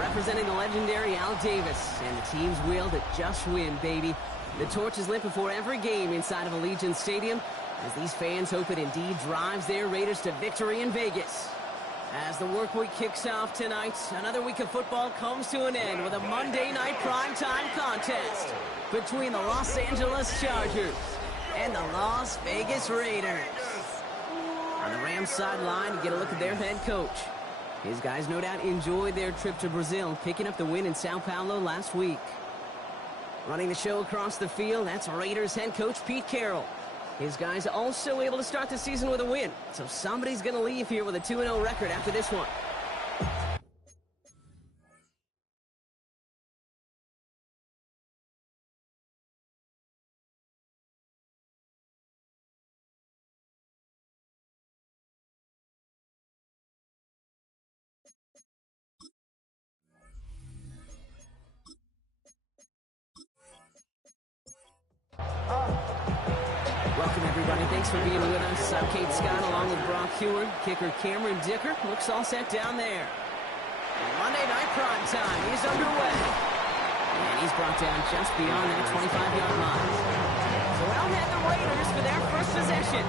Representing the legendary Al Davis, and the team's will to just win, baby. The torch is lit before every game inside of Allegiant Stadium, as these fans hope it indeed drives their Raiders to victory in Vegas. As the work week kicks off tonight, another week of football comes to an end with a Monday night primetime contest between the Los Angeles Chargers and the Las Vegas Raiders. On the Rams sideline, you get a look at their head coach. His guys no doubt enjoyed their trip to Brazil, picking up the win in Sao Paulo last week. Running the show across the field, that's Raiders head coach Pete Carroll. His guys also able to start the season with a win, so somebody's going to leave here with a 2-0 record after this one. Welcome, everybody. Thanks for being with us. I'm Kate Scott along with Brock Heward. Kicker Cameron Dicker looks all set down there. Monday night prime time. He's underway. And he's brought down just beyond that 25-yard line. So out head the Raiders for their first possession.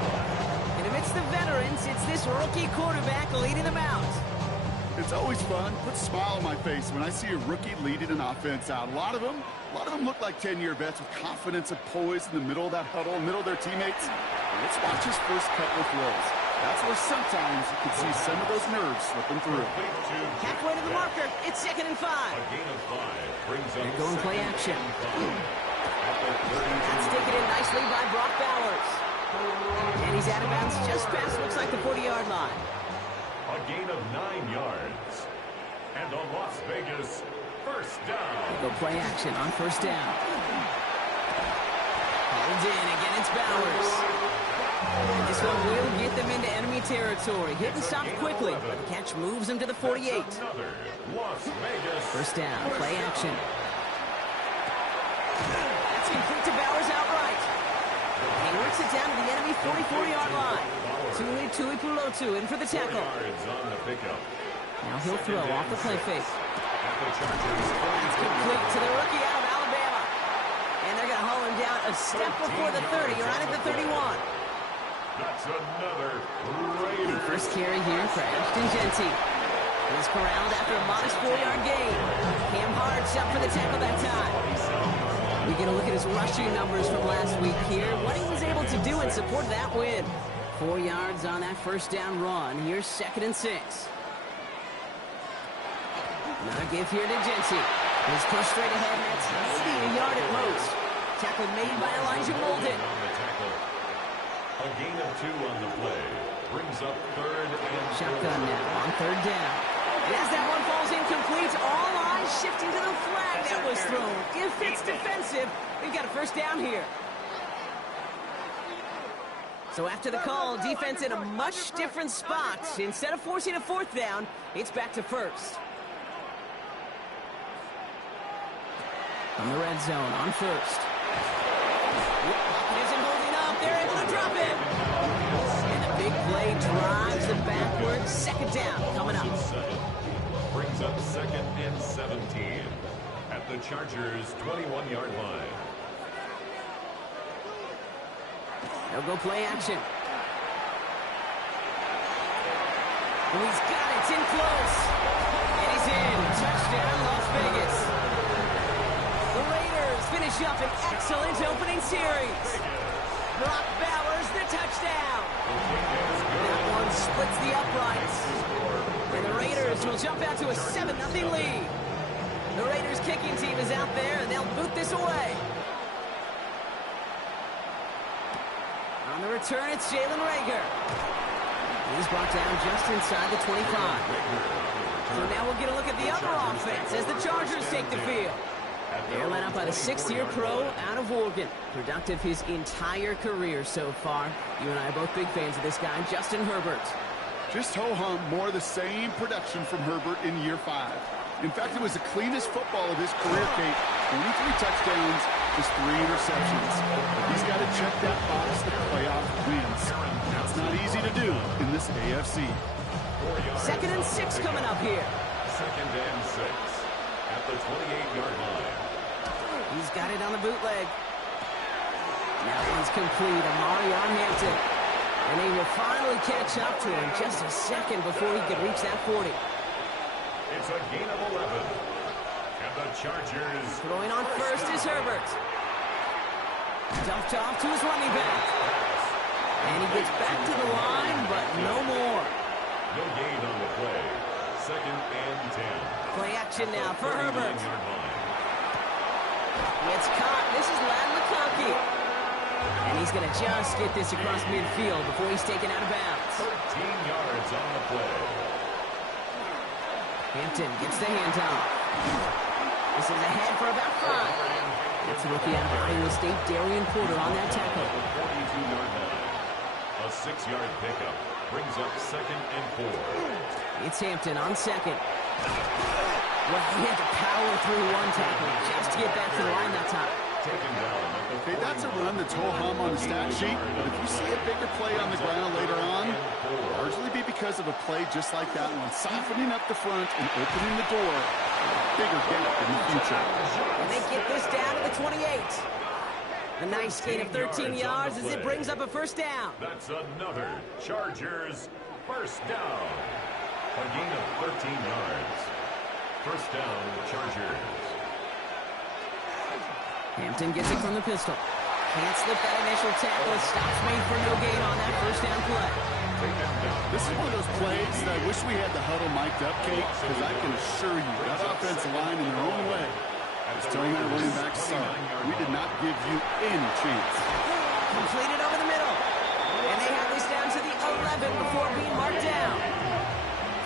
And amidst the veterans, it's this rookie quarterback leading them out. It's always fun. Puts a smile on my face when I see a rookie leading an offense out. A lot of them look like 10-year vets with confidence and poise in the middle of that huddle, middle of their teammates. Let's watch his first couple of throws. That's where sometimes you can see some of those nerves slipping through. Halfway to the marker. It's 2nd and 5. They're going play action. That's taken in nicely by Brock Bowers. And he's out of bounds just past, looks like, the 40-yard line. A gain of 9 yards. And a Las Vegas first down. Go play action on first down. Hold in. Again, it's Bowers. And this one will get them into enemy territory. Hit and stop quickly. But the catch moves them to the 48. Las Vegas. First down. Play action. That's complete to Bowers outright. And he works it down to the enemy 44-yard line. Tuli Pulotu in for the tackle. Now he'll throw off the play fake. That's complete to the rookie out of Alabama. And they're going to haul him down a step before the 30, right at the 31. That's another Raider. First carry here for Ashton Genty. He's corralled after a modest 4-yard gain. Cam Hart's up for the tackle that time. We get a look at his rushing numbers from last week here. What he was able to do in support of that win. 4 yards on that first down run. Here's 2nd and 6. Another give here to Genty. He's pushed straight ahead, and that's maybe a yard at most. Tackle made by Elijah Molden. A gain of 2 on the play. Brings up 3rd and Shotgun now on 3rd down. And as that one falls incomplete, all eyes shifting to the flag that was thrown. If it's defensive, we've got a first down here. So after the call, defense in a much different spot. Instead of forcing a 4th down, it's back to 1st. From the red zone on 1st. Isn't holding up. They're able to drop it. And the big play drives them backwards. 2nd down coming up. Brings up 2nd and 17 at the Chargers' 21-yard line. They'll go play action. And he's got it. It's in close. And he's in. Touchdown, Las Vegas. The Raiders finish up an excellent opening series. Brock Bowers, the touchdown. That one splits the uprights. And the Raiders will jump out to a 7-0 lead. The Raiders kicking team is out there, and they'll boot this away. On the return, it's Jalen Reagor. He's brought down just inside the 25. So now we'll get a look at the other offense as the Chargers take the field. They're led up by the sixth-year pro out of Oregon. Productive his entire career so far. You and I are both big fans of this guy, Justin Herbert. Just ho-hum, more of the same production from Herbert in year 5. In fact, it was the cleanest football of his career, Kate. 23 touchdowns, just 3 interceptions. But he's got to check that box to playoff wins. That's not easy to do in this AFC. 2nd and 6 coming up here. 2nd and 6 at the 28-yard line. He's got it on the bootleg. That one's complete. Amari on Hampton. And he will finally catch up to him just a second before he could reach that 40. It's a gain of 11. And the Chargers... Throwing on first is Herbert. Dumped off to his running back. And he gets back to the line, but no more. No gain on the play. 2nd and 10. Play action now for Herbert. It's caught. This is Lad McConkey. And he's going to just get this across midfield before he's taken out of bounds. 13 yards on the play. Hampton gets the handoff. This is ahead for about 5. It's the rookie out of Iowa State, Darian Porter, on that tackle. 42-yard line. A 6-yard pickup brings up 2nd and 4. It's Hampton on 2nd. Well, he had to power through one tackle just to get back to the line that time. Taken down. Okay, that's a run that's ho-hum on the stat sheet, but if you see a bigger play on the ground later on, it'll largely be because of a play just like that one, softening up the front and opening the door for a bigger gap in the future. And they get this down to the 28. A nice gain of 13 yards as it brings up a first down. That's another Chargers first down. A gain of 13 yards. First down, Chargers. Hampton gets it from the pistol. Can't slip that initial tackle. Stops made for no gain on that first down play. This is one of those plays that I wish we had the huddle mic'd up, Kate, because I can assure you that offensive line in their own way is telling their running back, sorry, we did not give you any chance. Completed over the middle. And they have this down to the 11 before being marked down.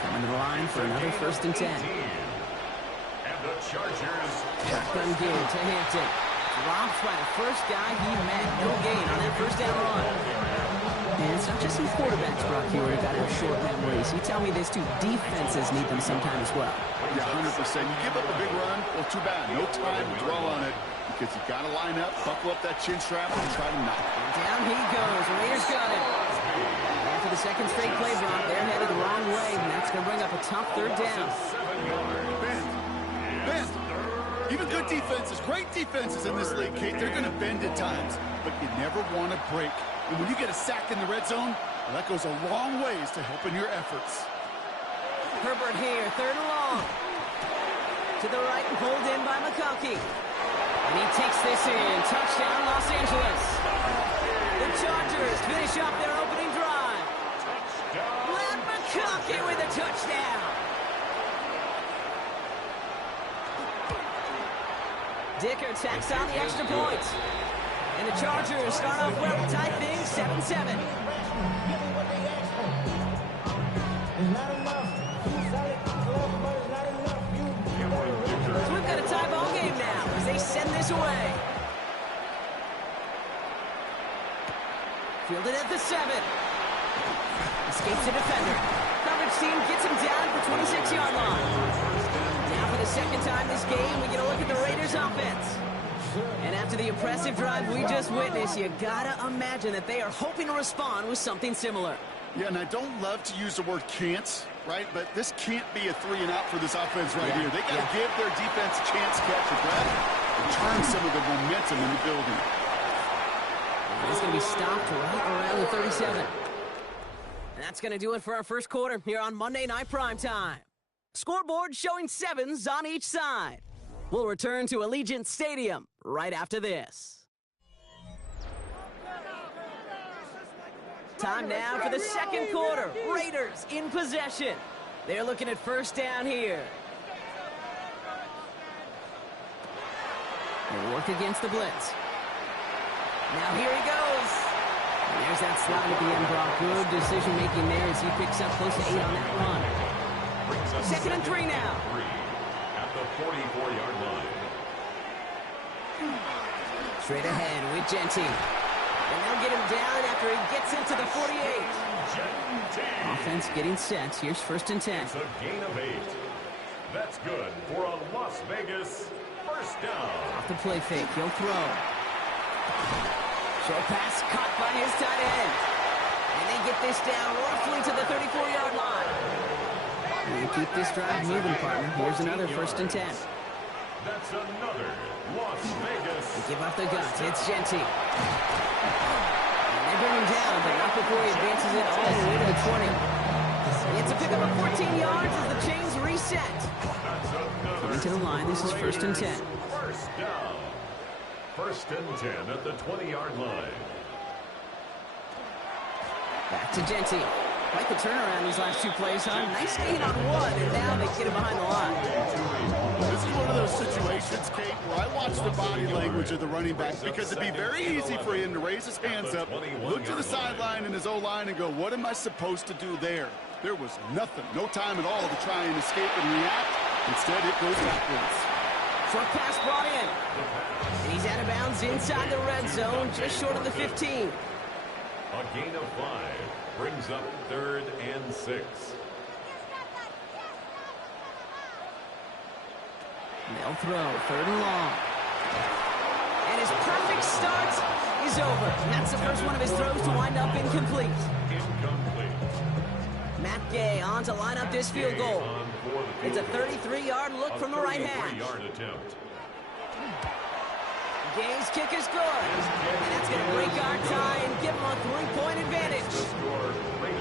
Coming to the line for another 1st and 10. And the Chargers. Shotgun game to Hampton. Drops by the first guy he met. No gain on that first down run. And it's not just some quarterbacks, Brock, here who got to have short memories. You tell me this too, defenses need them sometimes as well. Yeah, 100%. You give up a big run, well, too bad. No time to dwell on it because you got to line up, buckle up that chin strap, and try to knock it. Down he goes. Raiders got it. After the second straight play, Brock, they're headed the wrong way, and that's going to bring up a tough 3rd down. Bend. Even good defenses, great defenses in this league, Kate, they're going to bend at times, but you never want to break. And when you get a sack in the red zone, well, that goes a long ways to helping your efforts. Herbert here, 3rd and long. To the right and pulled in by McConkey. And he takes this in. Touchdown, Los Angeles. The Chargers finish off their opening drive. Lad McConkey with a touchdown. Dicker tacks on the extra point. And the Chargers start off well to tie things 7-7. So we've got a tie ball game now as they send this away. Fielded at the 7. Escapes a defender. Coverage team gets him down at the 26-yard line. Now for the second time this game, we get a look at the Raiders offense. And after the impressive drive we just witnessed, you gotta imagine that they are hoping to respond with something similar. Yeah, and I don't love to use the word can't, right? But this can't be a 3 and out for this offense right here. They got to give their defense a chance to catch a breath and turn some of the momentum in the building. It's going to be stopped right around the 37. And that's going to do it for our first quarter here on Monday Night Primetime. Scoreboard showing 7s on each side. We'll return to Allegiant Stadium right after this. Time now for the second quarter. Raiders in possession. They're looking at first down here. They work against the blitz. Now here he goes. And there's that slide at the end, Brock. Good decision-making there as he picks up close to 8 on that run. brings up 2nd and 3 now. 3 at the 44-yard line. Straight ahead with Genty. And they'll get him down after he gets into the 48. Offense getting set. Here's 1st and 10. It's a gain of 8. That's good for a Las Vegas first down. Off the play fake. He'll throw. Short pass caught by his tight end. And they get this down roughly to the 34-yard line. And keep this drive moving, partner. Here's another 1st and 10. That's another Las Vegas. They give up the guts. It's Genty. And they bring him down, but not before he advances it all the way to the 20. It's a pickup of 14 yards as the chains reset. Coming to the line, this is 1st and 10. First down. 1st and 10 at the 20-yard line. Back to Genty. Quite the turnaround these last 2 plays, huh? Nice gain on 1, and now they get him behind the line. This is one of those situations, Kate, where I watch the body language of the running back because it'd be very easy for him to raise his hands up, look to the sideline and his O-line and go, what am I supposed to do there? There was nothing, no time at all to try and escape and react. Instead, it goes backwards. Short pass brought in. And he's out of bounds inside the red zone, just short of the 15. A gain of 5 brings up 3rd and 6. They'll throw 3rd and long. And his perfect start is over. And that's the first one of his throws to wind up incomplete. Incomplete. Matt Gay on to line up this field goal. It's a 33-yard look from the right hash. 33-yard attempt. Gay's kick is good. And that's going to break our tie and give him a 3-point advantage.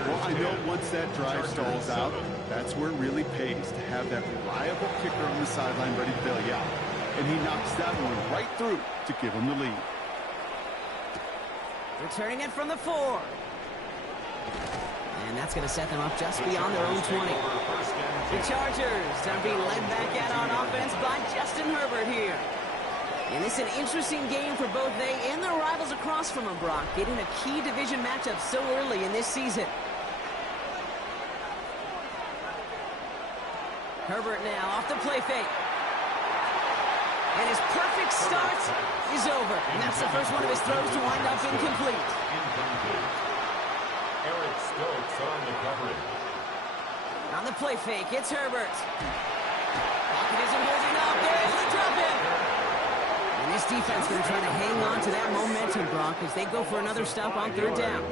Well, I know once that drive stalls out, that's where it really pays to have that reliable kicker on the sideline ready to bail you out. And he knocks that one right through to give him the lead. Returning it from the 4. And that's going to set them up just beyond their own 20. The Chargers are being led back out on offense by Justin Herbert here. And it's an interesting game for both they and their rivals across from them, Brock, getting a key division matchup so early in this season. Herbert now off the play fake. And his perfect start is over. And that's the first one of his throws to wind up incomplete. Eric Stokes on the coverage. On the play fake, it's Herbert. Pocket isn't holding up. There's the drop in. And this defense going to try to hang on to that momentum, Brock, as they go for another stop on 3rd down.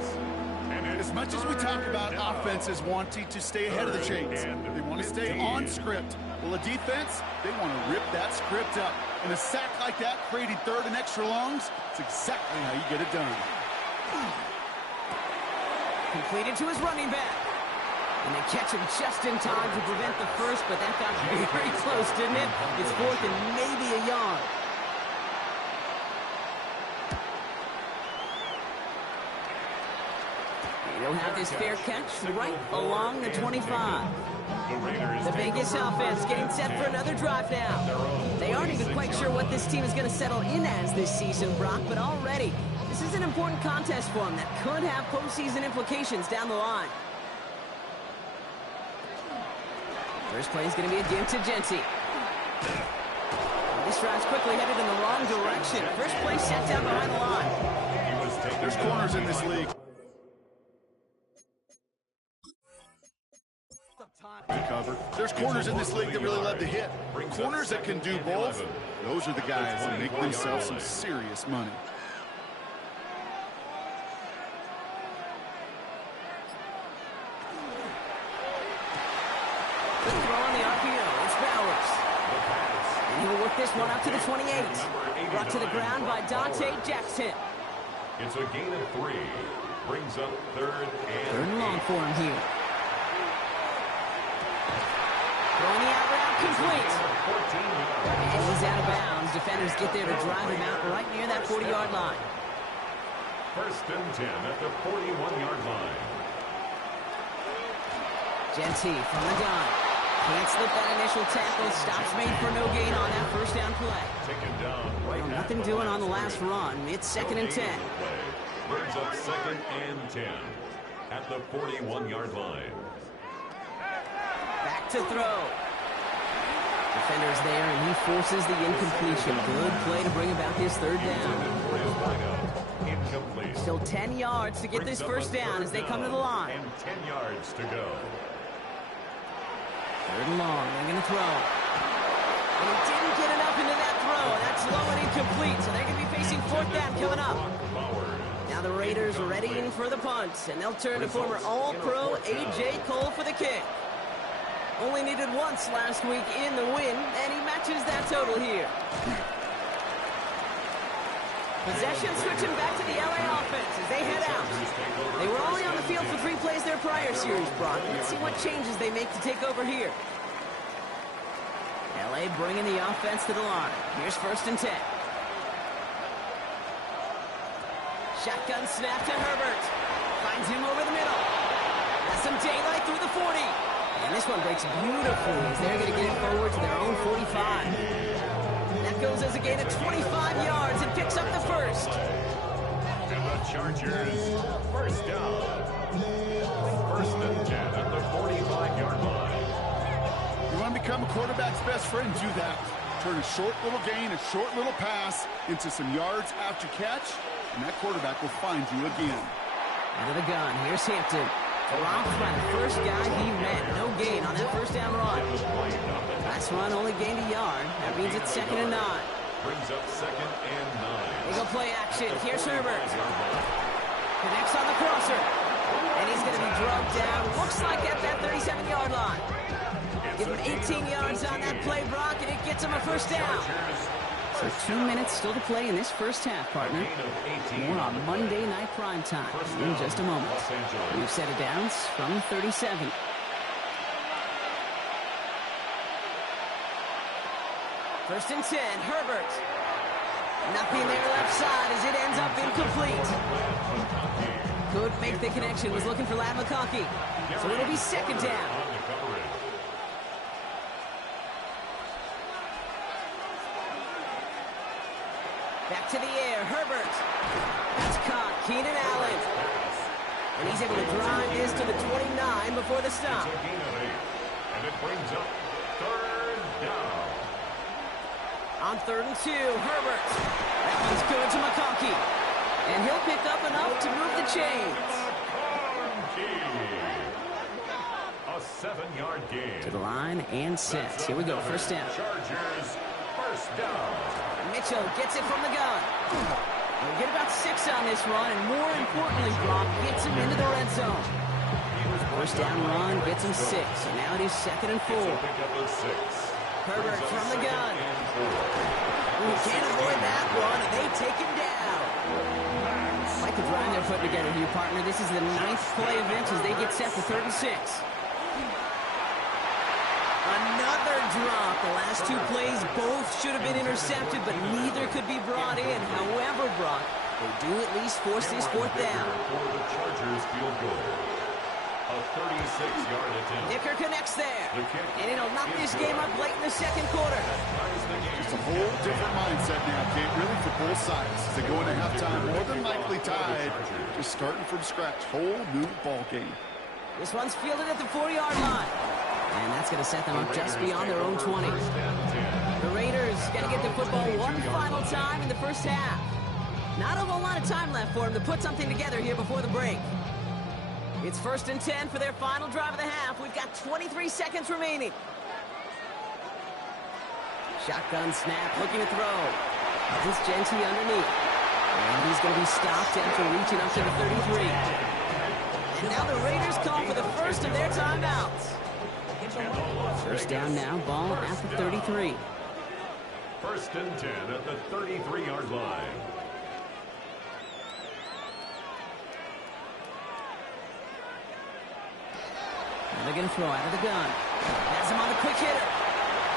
And as much as we talk about offenses wanting to stay ahead of the chains, they want to stay on script. Well, a defense, they want to rip that script up. And a sack like that, creating 3rd and extra longs, it's exactly how you get it done. Completed to his running back. And they catch him just in time to prevent the first, but that got very close, didn't it? It's 4th and maybe a yard. He'll have this fair catch right along the 25. The Vegas offense getting set for another drive now. They aren't even quite sure what this team is going to settle in as this season, Brock, but already this is an important contest for them that could have postseason implications down the line. First play is going to be a give to Genty. This drive's quickly headed in the wrong direction. First play set down behind the line. There's corners in this league. Cover. There's corners in this league that really love to hit. Corners that can do both, those are the guys that make themselves some serious money. Good throw on the RPO. It's Bowers. And he'll work this one up to the 28. Brought to the ground by Dante Jackson. It's a gain of 3. Brings up 3rd and long for him here. Throwing the out route complete. And he's out of bounds. Defenders get there to drive him out right near that 40-yard line. 1st and 10 at the 41-yard line. Genty from the gun. Can't slip that initial tackle. Stops made for no gain on that first down play. Taken down right Well, nothing doing on the last run. It's 2nd and 10. Brings up 2nd and 10 at the 41-yard line. Back to throw. Defender's there, and he forces the incompletion. Good play to bring about this third down. Incomplete. Still 10 yards to get this first down as they come to the line. And 10 yards to go. Third and long. They're going to throw. And he didn't get enough into that throw. That's low and incomplete, so they're going to be facing fourth down coming up. Now the Raiders readying for the punt, and they'll turn to former All-Pro A.J. Cole for the kick. Only needed once last week in the win, and he matches that total here. Possession switching back to the LA offense as they head out. They were only on the field for 3 plays their prior series, Brock. Let's see what changes they make to take over here. LA bringing the offense to the line. Here's first and 10. Shotgun snap to Herbert. Finds him over the middle. Has some daylight through the 40. And this one breaks beautifully as they're going to get it forward to their own 45. That goes as a gain of 25 yards and picks up the first. And the Chargers, first down. First and 10 at the 45-yard line. You want to become a quarterback's best friend? Do that. Turn a short little gain, a short little pass into some yards after catch, and that quarterback will find you again. Into the gun. Here's Hampton. Dropped by the first guy he met. No gain on that first down run. Last run only gained a yard. That means it's 2nd and 9. Brings up 2nd and 9. They go play action. Here's Herbert. Connects on the crosser. And he's going to be drugged down. Looks like at that 37-yard line. Give him 18 yards on that play, Brock, and it gets him a first down. So 2 minutes still to play in this first half, partner. More on Monday Night Primetime in just a moment. We've set it down from 37. First and 10, Herbert. Nothing there left side as it ends up incomplete. Could make the connection, was looking for Ladd McConkey. So it'll be 2nd down. Back to the air, Herbert. That's caught, Keenan Allen. And he's able to drive this to the 29 before the stop. And it brings up 3rd down. On 3rd and 2, Herbert. That one's good to McConkey. And he'll pick up enough to move the chains. A 7-yard gain. To the line and set. Here we go, first down. Chargers, first down. Mitchell gets it from the gun. He'll get about 6 on this run, and more importantly, Brock gets him into the red zone. First down run gets him 6, so now it is 2nd and 4. Herbert from the gun. Ooh, can't avoid that one, and they take him down. Like the drive they're putting together here, partner. This is the 9th play event as they get set for 3rd and 6. Another drop. The last 2 plays both should have been intercepted, but neither could be brought in. However, Brock, they do at least force this 4th down. For the Chargers field goal. A 36-yard attempt. Dicker connects there. And it'll knock this game up late in the 2nd quarter. It's a whole different mindset now, Kate, really, for both sides. As they go into halftime, more than likely tied. Just starting from scratch. Whole new ball game. This one's fielded at the 4-yard line. And that's going to set them up just beyond their own 20. The Raiders going to get the football one final time in the first half. Not a whole lot of time left for them to put something together here before the break. It's 1st and 10 for their final drive of the half. We've got 23 seconds remaining. Shotgun snap, looking to throw. This Genty underneath. And he's going to be stopped after reaching up to the 33. And now the Raiders call for the first of their timeouts. First down now, ball at the 33. 1st and 10 at the 33-yard line. And they're going to throw out of the gun. Has him on the quick hitter.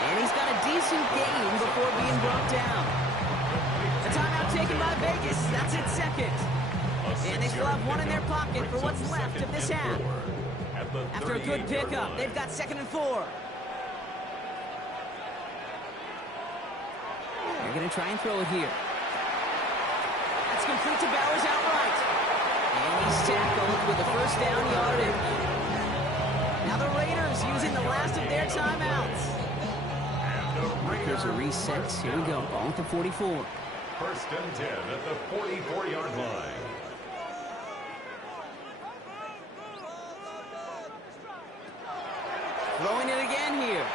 And he's got a decent gain before being brought down. A timeout taken by Vegas. That's its 2nd. And they still have 1 in their pocket for what's left of this half. After a good pickup, they've got 2nd and 4. They're going to try and throw it here. That's complete to Bowers outright. And he's tackled with the first down yardage. Now the Raiders Chargers using the last of their timeouts. There's a reset. Here we go. Ball at the 44. First and 10 at the 44-yard line. Throwing it again here.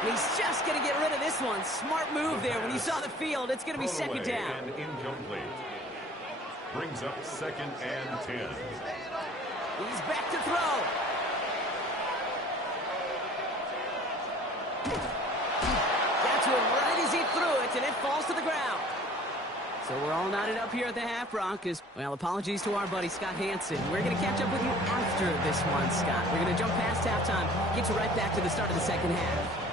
And he's just going to get rid of this one. Smart move there when he saw the field. It's going to be second down. And incomplete. Brings up second and 10. He's back to throw. Got to him right as he threw it, and it falls to the ground. So we're all knotted up here at the half, Broncos. Well, apologies to our buddy Scott Hansen. We're going to catch up with you after this one, Scott. We're going to jump past halftime, get you right back to the start of the second half.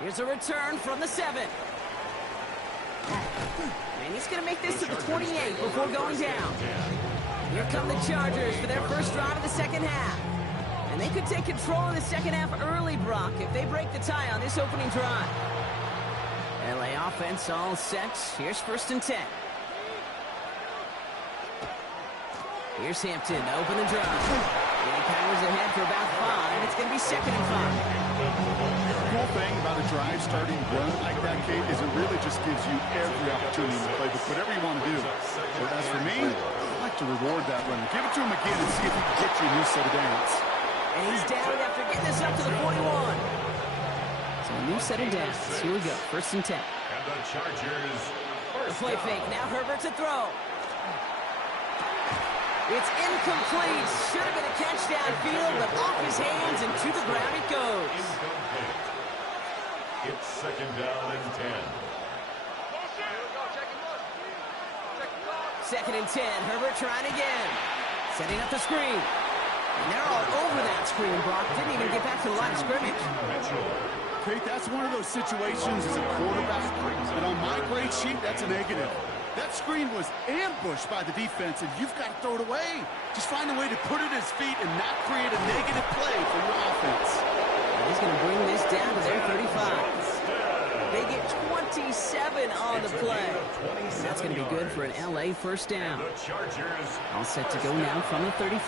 Here's a return from the 7. And he's going to make this to the 28 before going down. Here come the Chargers for their first drive of the second half. And they could take control of the second half early, Brock, if they break the tie on this opening drive. LA offense all set. Here's first and 10. Here's Hampton to open the drive. And he powers ahead for about 5. It's going to be second and 5. The cool thing about a drive starting run like that, Kate, is it really just gives you every opportunity to play with whatever you want to do. But as for me, I like to reward that run. Give it to him again and see if he can get you a new set of downs. And he's down after getting this up to the 41. So a new set of downs. Here we go. First and 10. And the Chargers. The play fake. Now Herbert to throw. It's incomplete. Should have been a catch downfield, but off his hands and to the ground it goes. Incomplete. It's second down and 10. Second and 10. Herbert trying again. Setting up the screen. And they're all over that screen, Brock. Didn't even get back to the line of scrimmage. Kate, that's one of those situations as a quarterback, and on my grade sheet, that's a negative. That screen was ambushed by the defense, and you've got to throw it away. Just find a way to put it at his feet and not create a negative play for your offense. And he's going to bring this down to their 35. They get 27 on the play. That's going to be good for an LA first down. All set to go now from the 35.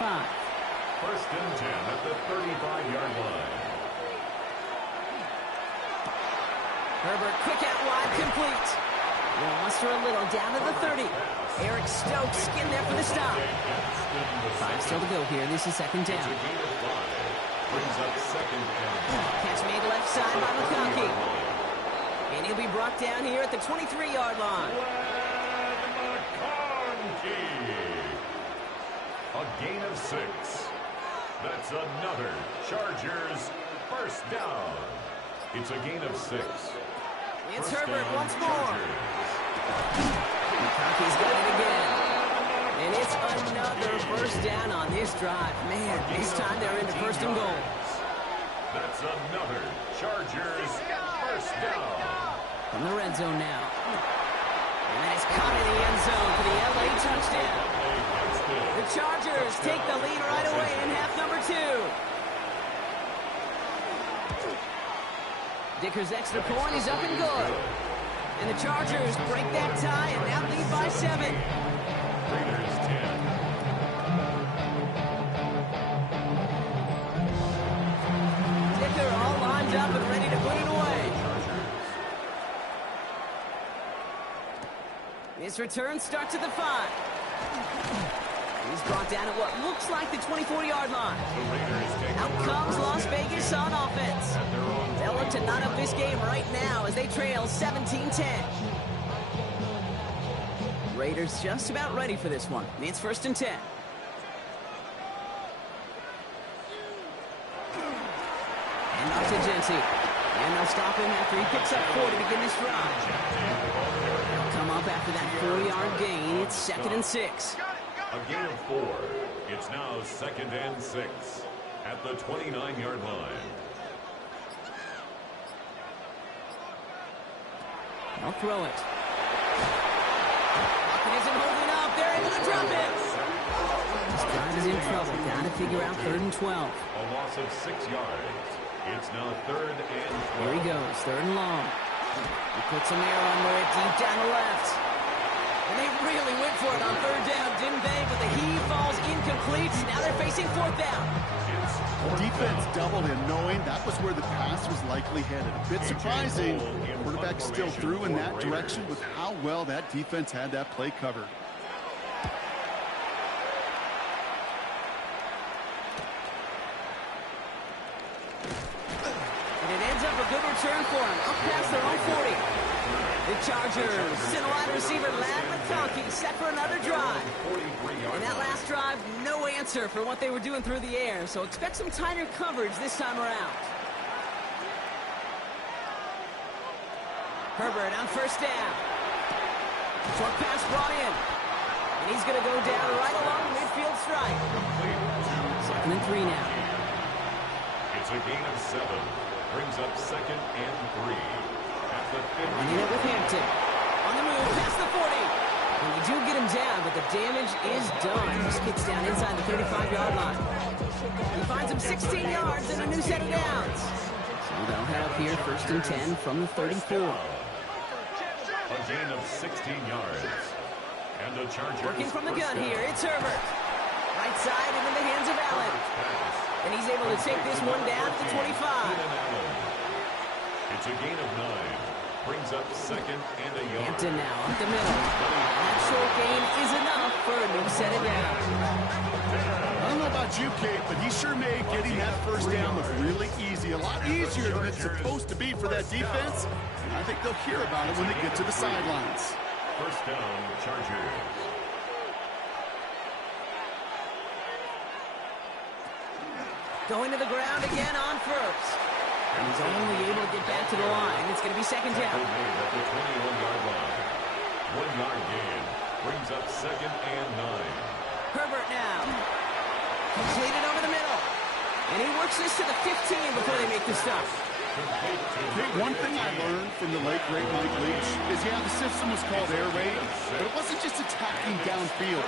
First and 10 at the 35-yard line. Herbert, quick out wide, complete. Will muster a little down to the 30. Eric Stokes skinned there for the stop. 5 still to go here. This is second down. Brings up second down. Catch made left side by McConkey. And he'll be brought down here at the 23-yard line. A gain of 6. That's another Chargers first down. It's a gain of 6. It's Herbert once more. McConkey's got it again. And it's another first down on this drive. Man, this time they're into first and goal. That's another Chargers first down. From the red zone now. And that is caught in the end zone for the LA touchdown. The Chargers take the lead right away in half number 2. Dicker's extra point is up and good. And the Chargers break that tie and now lead by 7. Raiders 10. Dicker all lined up and ready to put it away. This return starts at the 5. He's brought down at what looks like the 24-yard line. Out comes Las Vegas on offense. They'll look to knot up this game right now as they trail 17-10. Raiders just about ready for this one. It's first and 10. And off to Jency. And they'll stop him after he picks up 4 to begin this drive. They'll come up after that 4-yard gain. It's second and 6. A gain of 4. It's now second and 6 at the 29-yard line. They'll throw it. It isn't holding up. They're able to drop it. This drive is in trouble. Got to figure out 3rd and 12. A loss of 6 yards. It's now 3rd and 12. Here he goes, 3rd and long. He puts some air under it, deep down the left. And they really went for it on third down, didn't they? But the heave falls incomplete. Now they're facing fourth down. Defense doubled him, knowing that was where the pass was likely headed. A bit surprising. Quarterback still threw in that direction with how well that defense had that play covered. And it ends up a good return for him. Up past their own 40. The Chargers send wide receiver Lad McConkey set for another drive. And that last drive, no answer for what they were doing through the air, so expect some tighter coverage this time around. Herbert on first down. Short pass brought in. And he's going to go down right along the midfield stripe. 2nd and 3 now. It's a gain of 7. Brings up 2nd and 3. At the 50. Running it with Hampton. On the move, past the 40. And they do get him down, but the damage is done. Just gets down inside the 35-yard line. He finds him 16 yards and a new set of downs. So they'll head up here 1st and 10 from the 34. A gain of 16 yards. And the Chargers Working from the gun here, it's Herbert. Right side into the hands of Allen. And he's able to take this one down to the 25. It's a gain of 9. Brings up 2nd and a yard. Hampton now up the middle. That short gain is enough for a new set of downs. I don't know about you, Kate, but he sure made getting that first down look really easy. A lot easier than it's supposed to be for that defense. And I think they'll hear about it when they get to the sidelines. First down, Chargers. Going to the ground again on first. And he's only able to get back to the line. It's going to be 2nd down. At the 21-yard line. 1-yard gain. Brings up 2nd and 9. Herbert now. Completed over the middle. And he works this to the 15 before they make the stop. Hey, one thing I learned from the late, great Mike Leach is, yeah, the system was called air raid, but it wasn't just attacking downfield.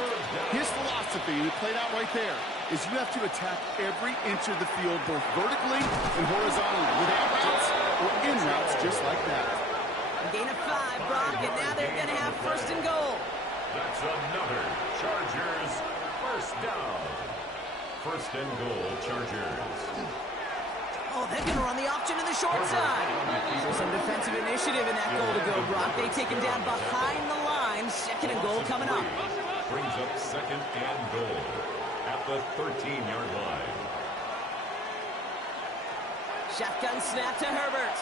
His philosophy, and it played out right there, is you have to attack every inch of the field, both vertically and horizontally, with out routes or in routes just like that. A gain of 5, Brock, and now they're going to have 1st and goal. That's another Chargers first down. 1st and goal, Chargers. Oh, they're going to run the option to the short side. So some defensive initiative in that goal to go, Brock. They take him down behind the line. 2nd and goal coming up. Brings up 2nd and goal at the 13-yard line. Shotgun snap to Herbert.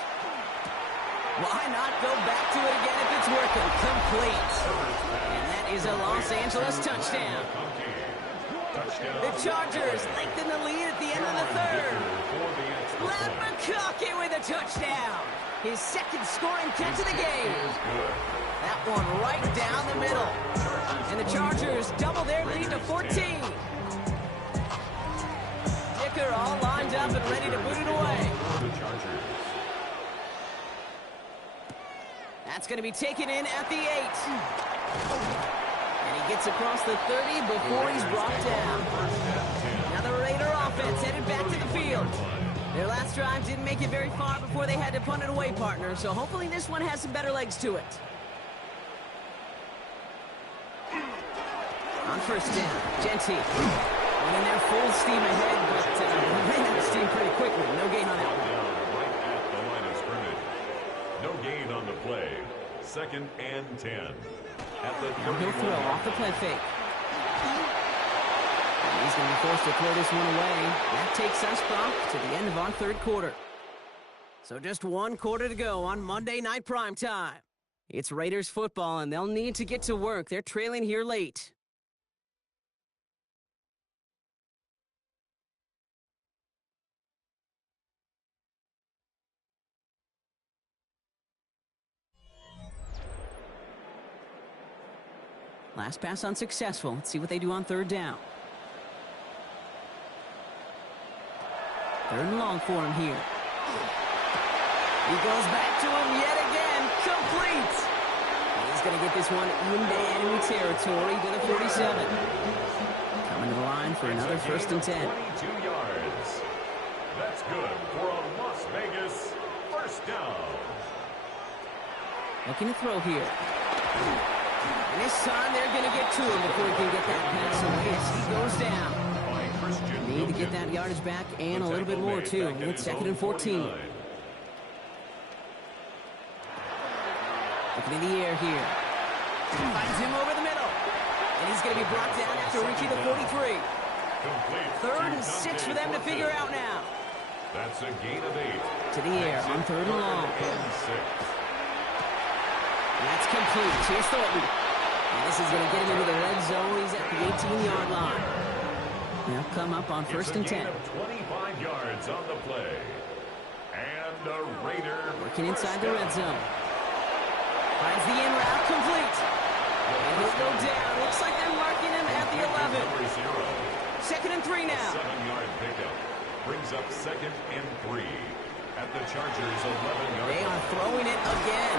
Why not go back to it again if it's working? Complete. And that is a Los Angeles touchdown. The Chargers lengthen the lead at the end of the 3rd. Lad McConkey with a touchdown. His 2nd scoring catch of the game. That one right down the middle. And the Chargers double their lead to 14. Dicker all lined up and ready to boot it away. That's going to be taken in at the 8. And he gets across the 30 before he's brought down. Now the Raider offense headed back to the field. Their last drive didn't make it very far before they had to punt it away, partner. So hopefully this one has some better legs to it. On first down, Genty. Running there full steam ahead, but ran out of steam pretty quickly. No gain on that one. Right at the line of scrimmage. No gain on the play. 2nd and 10. At the He'll throw off the play fake. And he's going to be forced to throw this one away. That takes us, Brock, to the end of our 3rd quarter. So just 1 quarter to go on Monday Night Primetime. It's Raiders football, and they'll need to get to work. They're trailing here late. Last pass unsuccessful. Let's see what they do on 3rd down. 3rd and long for him here. He goes back to him yet again. Complete. And he's going to get this one into enemy territory to the 47. Coming to the line for another 1st and 10. 22 yards. That's good for a Las Vegas first down. Looking to throw here. And this time they're going to get to him before he can get that pass away as he goes down. Need to get that yardage back and a little bit more, too. It's 2nd and 14. Looking in the air here. Finds him over the middle. And he's going to be brought down after reaching the 43. 3rd and 6 for them to figure out now. That's a gain of 8. To the air on 3rd and long. That's complete. Here's Thornton. And this is going to get him into the red zone. He's at the 18-yard line. They'll come up on 1st and 10. 25 yards on the play. And a Raider working inside the red zone. Finds the in route complete. And he'll go down. Looks like they're marking him at the 11. 2nd and 3 now. 7-yard pickup brings up 2nd and 3 at the Chargers' 11-yard line. They are throwing it again.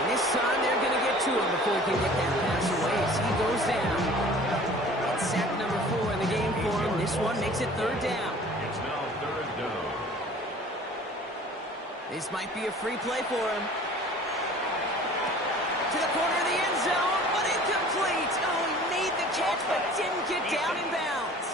And this time they're going to get to him before he can get that pass away as he goes down. It's sack number 4 in the game for him. This one makes it 3rd down. It's now 3rd down. This might be a free play for him. To the corner of the end zone, but incomplete. Oh, he made the catch, but didn't get down in bounds.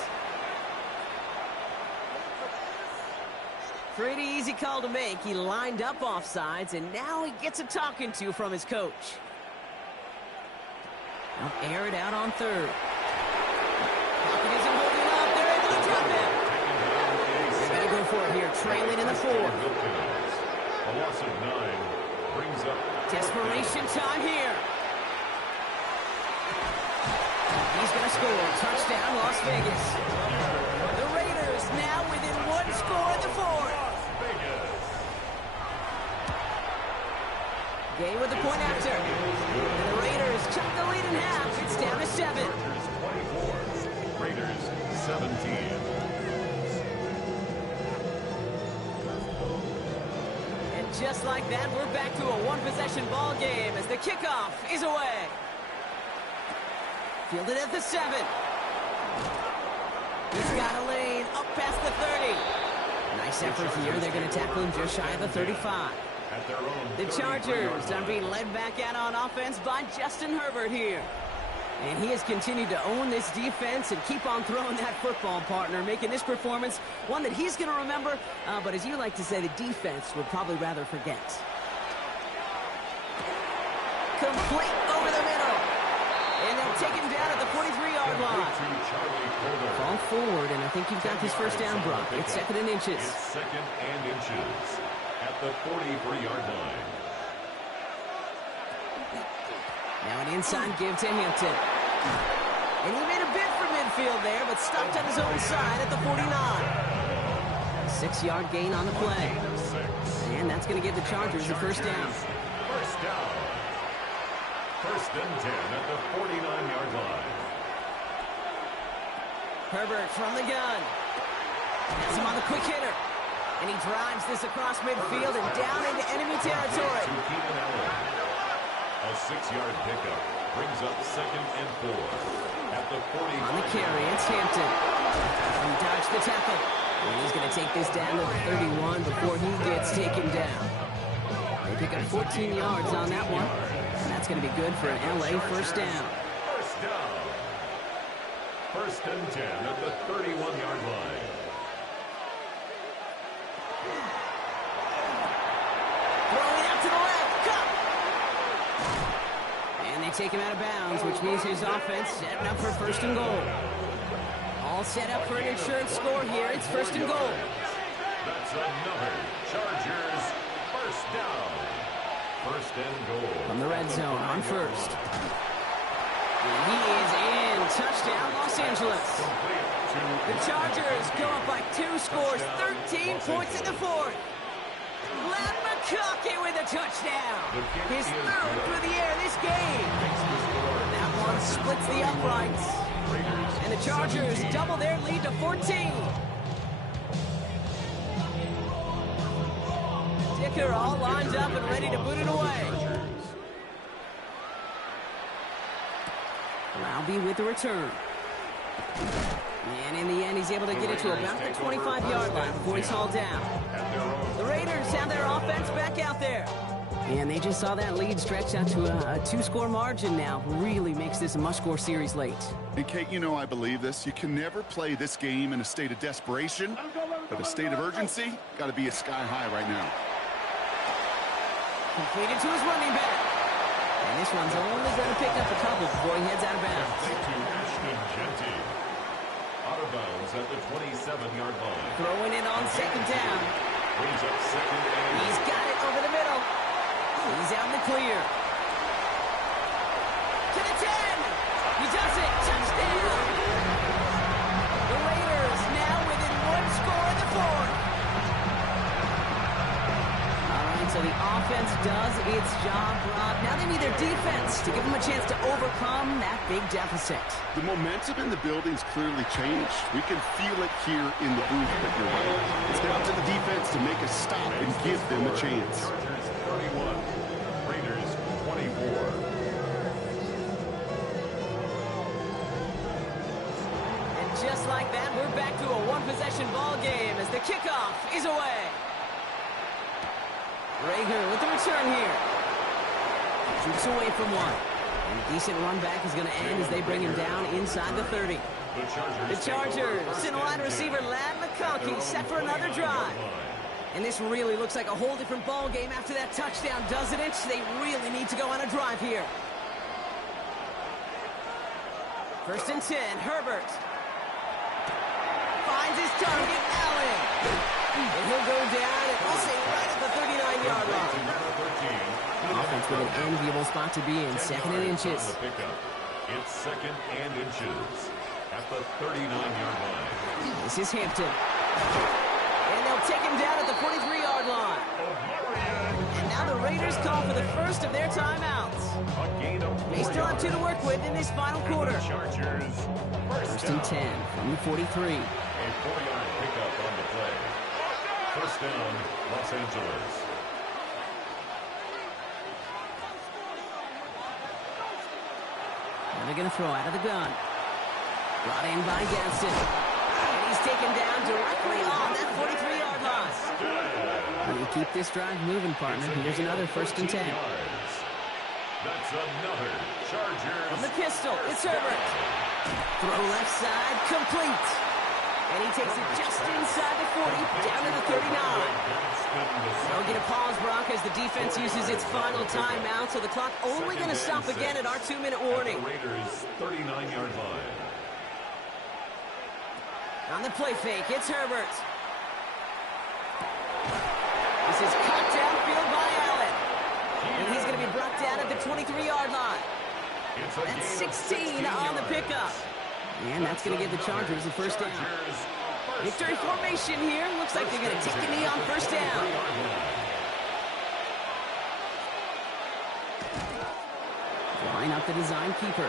Pretty easy call to make. He lined up offsides, and now he gets a talking to from his coach. They'll air it out on 3rd. Pocket isn't holding up. They're able to drop it. They're going to go for it here, trailing in the 4th. A loss of 9 brings up... Desperation time here. He's going to score. Touchdown, Las Vegas. The Raiders now within 1 score in the 4th. Gay with the point after. And the Raiders cut the lead in half. It's down to 7. 24. Raiders 17. And just like that, we're back to a one-possession ball game as the kickoff is away. Fielded at the 7. He's got a lane up past the 30. Nice effort here. They're going to tackle him just shy of the 35. The Chargers are being led back out on offense by Justin Herbert here. And he has continued to own this defense and keep on throwing that football, partner, making this performance one that he's going to remember, but as you like to say, the defense would probably rather forget. Complete over the middle. And they'll take him down at the 43-yard line. Fall forward, and I think you've got this first down, Brock. It's 2nd and inches. It's 2nd and inches at the 43-yard line. Now an inside give to Hampton. And he made a bid for midfield there, but stopped on his own side at the 49. 6-yard gain on the play. And that's going to give the Chargers the first down. First down. 1st and 10 at the 49-yard line. Herbert from the gun. Has him on the quick hitter. And he drives this across midfield and down into enemy territory. A 6-yard pickup brings up 2nd and 4 at the 40. On the carry, it's Hampton. He dodged the tackle. And he's going to take this down to the 31 before he gets taken down. They pick up 14 yards on that one. And that's going to be good for an LA first down. First down. 1st and 10 at the 31-yard line. Throwing out to the left. Cup. And they take him out of bounds, which means his offense setting up for 1st and goal. All set up for an insurance score here. It's 1st and goal. That's another Chargers first down. 1st and goal. From the red zone on 1st. And he is in. Touchdown, Los Angeles. The Chargers go up by 2 scores, 13 points in the 4th. Len McConkey with a touchdown. His 3rd through the air this game. That one splits the uprights. And the Chargers double their lead to 14. Dicker all lined up and ready to boot it away. Roundy with the return. And in the end, he's able to get it to about the 25-yard line before he's hauled down. The Raiders have their offense back out there. And they just saw that lead stretch out to a two-score margin now. Really makes this a must-score series late. And Kate, you know I believe this. You can never play this game in a state of desperation, but a state of urgency got to be sky high right now. Completed to his running back. And this one's only going to pick up a couple before he heads out of bounds. Out of bounds at the 27-yard line. Throwing it on second down. Brings up second and... He's got it over the middle. He's out in the clear. To the 10. He does it. Touchdown. The Raiders now within one score in the fourth. All right, so the offense does its job, Rob. Now they need their defense to give them a chance to overcome that big deficit. The momentum in the building's clearly changed. We can feel it here in the booth, but you're right. It's down to the defense to make a stop and give them a chance. Chargers 31, Raiders 24. And just like that, we're back to a one-possession ball game as the kickoff is away. Rager with the return here. Shoots away from one. And a decent run back is going to end as they bring him down inside the 30. The Chargers and wide receiver Ladd McConkey set for another drive. And this really looks like a whole different ball game after that touchdown, doesn't it? They really need to go on a drive here. First and 10, Herbert. Finds his target, Allen. And he'll go down and we'll say right at the 39-yard line. Offense with an enviable spot to be in, second and inches. It's second and inches at the 39-yard line. This is Hampton. And they'll take him down at the 43-yard line. And now the Raiders call for the first of their timeouts. They still have 2 to work with in this final quarter. Chargers First and 10 from the 43. A 4-yard pickup on the play. First down, Los Angeles. And they're going to throw out of the gun. Brought in by Gaston. And he's taken down directly on that 43-yard line. Will you keep this drive moving, partner? Here's another first and 10. That's another Chargers. From the pistol, it's Herbert. Throw left side, complete. And he takes it just inside the 40, down to the 39. They'll get a pause, Brock, as the defense uses its final timeout, so the clock only going to stop again at our 2-minute warning. Raiders 39-yard line. On the play fake, it's Herbert. This is cut downfield by Allen. And he's going to be brought down at the 23-yard line. That's 16 on the pickup. And that's going to give the Chargers the first down. Victory formation here. Looks like they're going to take a knee on first down. Line up the design keeper.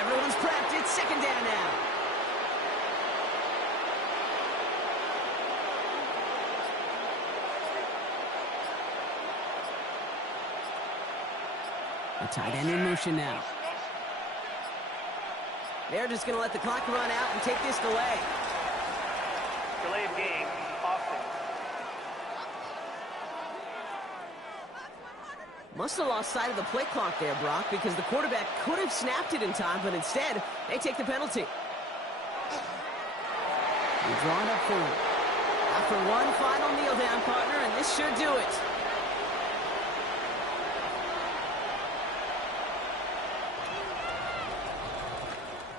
Everyone's prepped. It's second down now. The tight end in motion now. They're just going to let the clock run out and take this delay. Delay of game, offense. Must have lost sight of the play clock there, Brock, because the quarterback could have snapped it in time, but instead, they take the penalty. They draw it up for one. After one final kneel down, partner, and this should do it.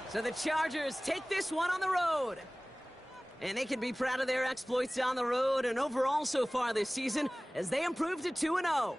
So the Chargers take this one on the road. And they can be proud of their exploits on the road and overall so far this season as they improve to 2-0.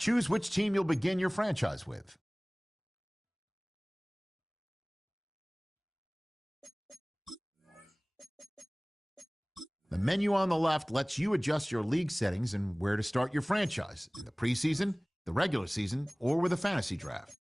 Choose which team you'll begin your franchise with. The menu on the left lets you adjust your league settings and where to start your franchise in the preseason, the regular season, or with a fantasy draft.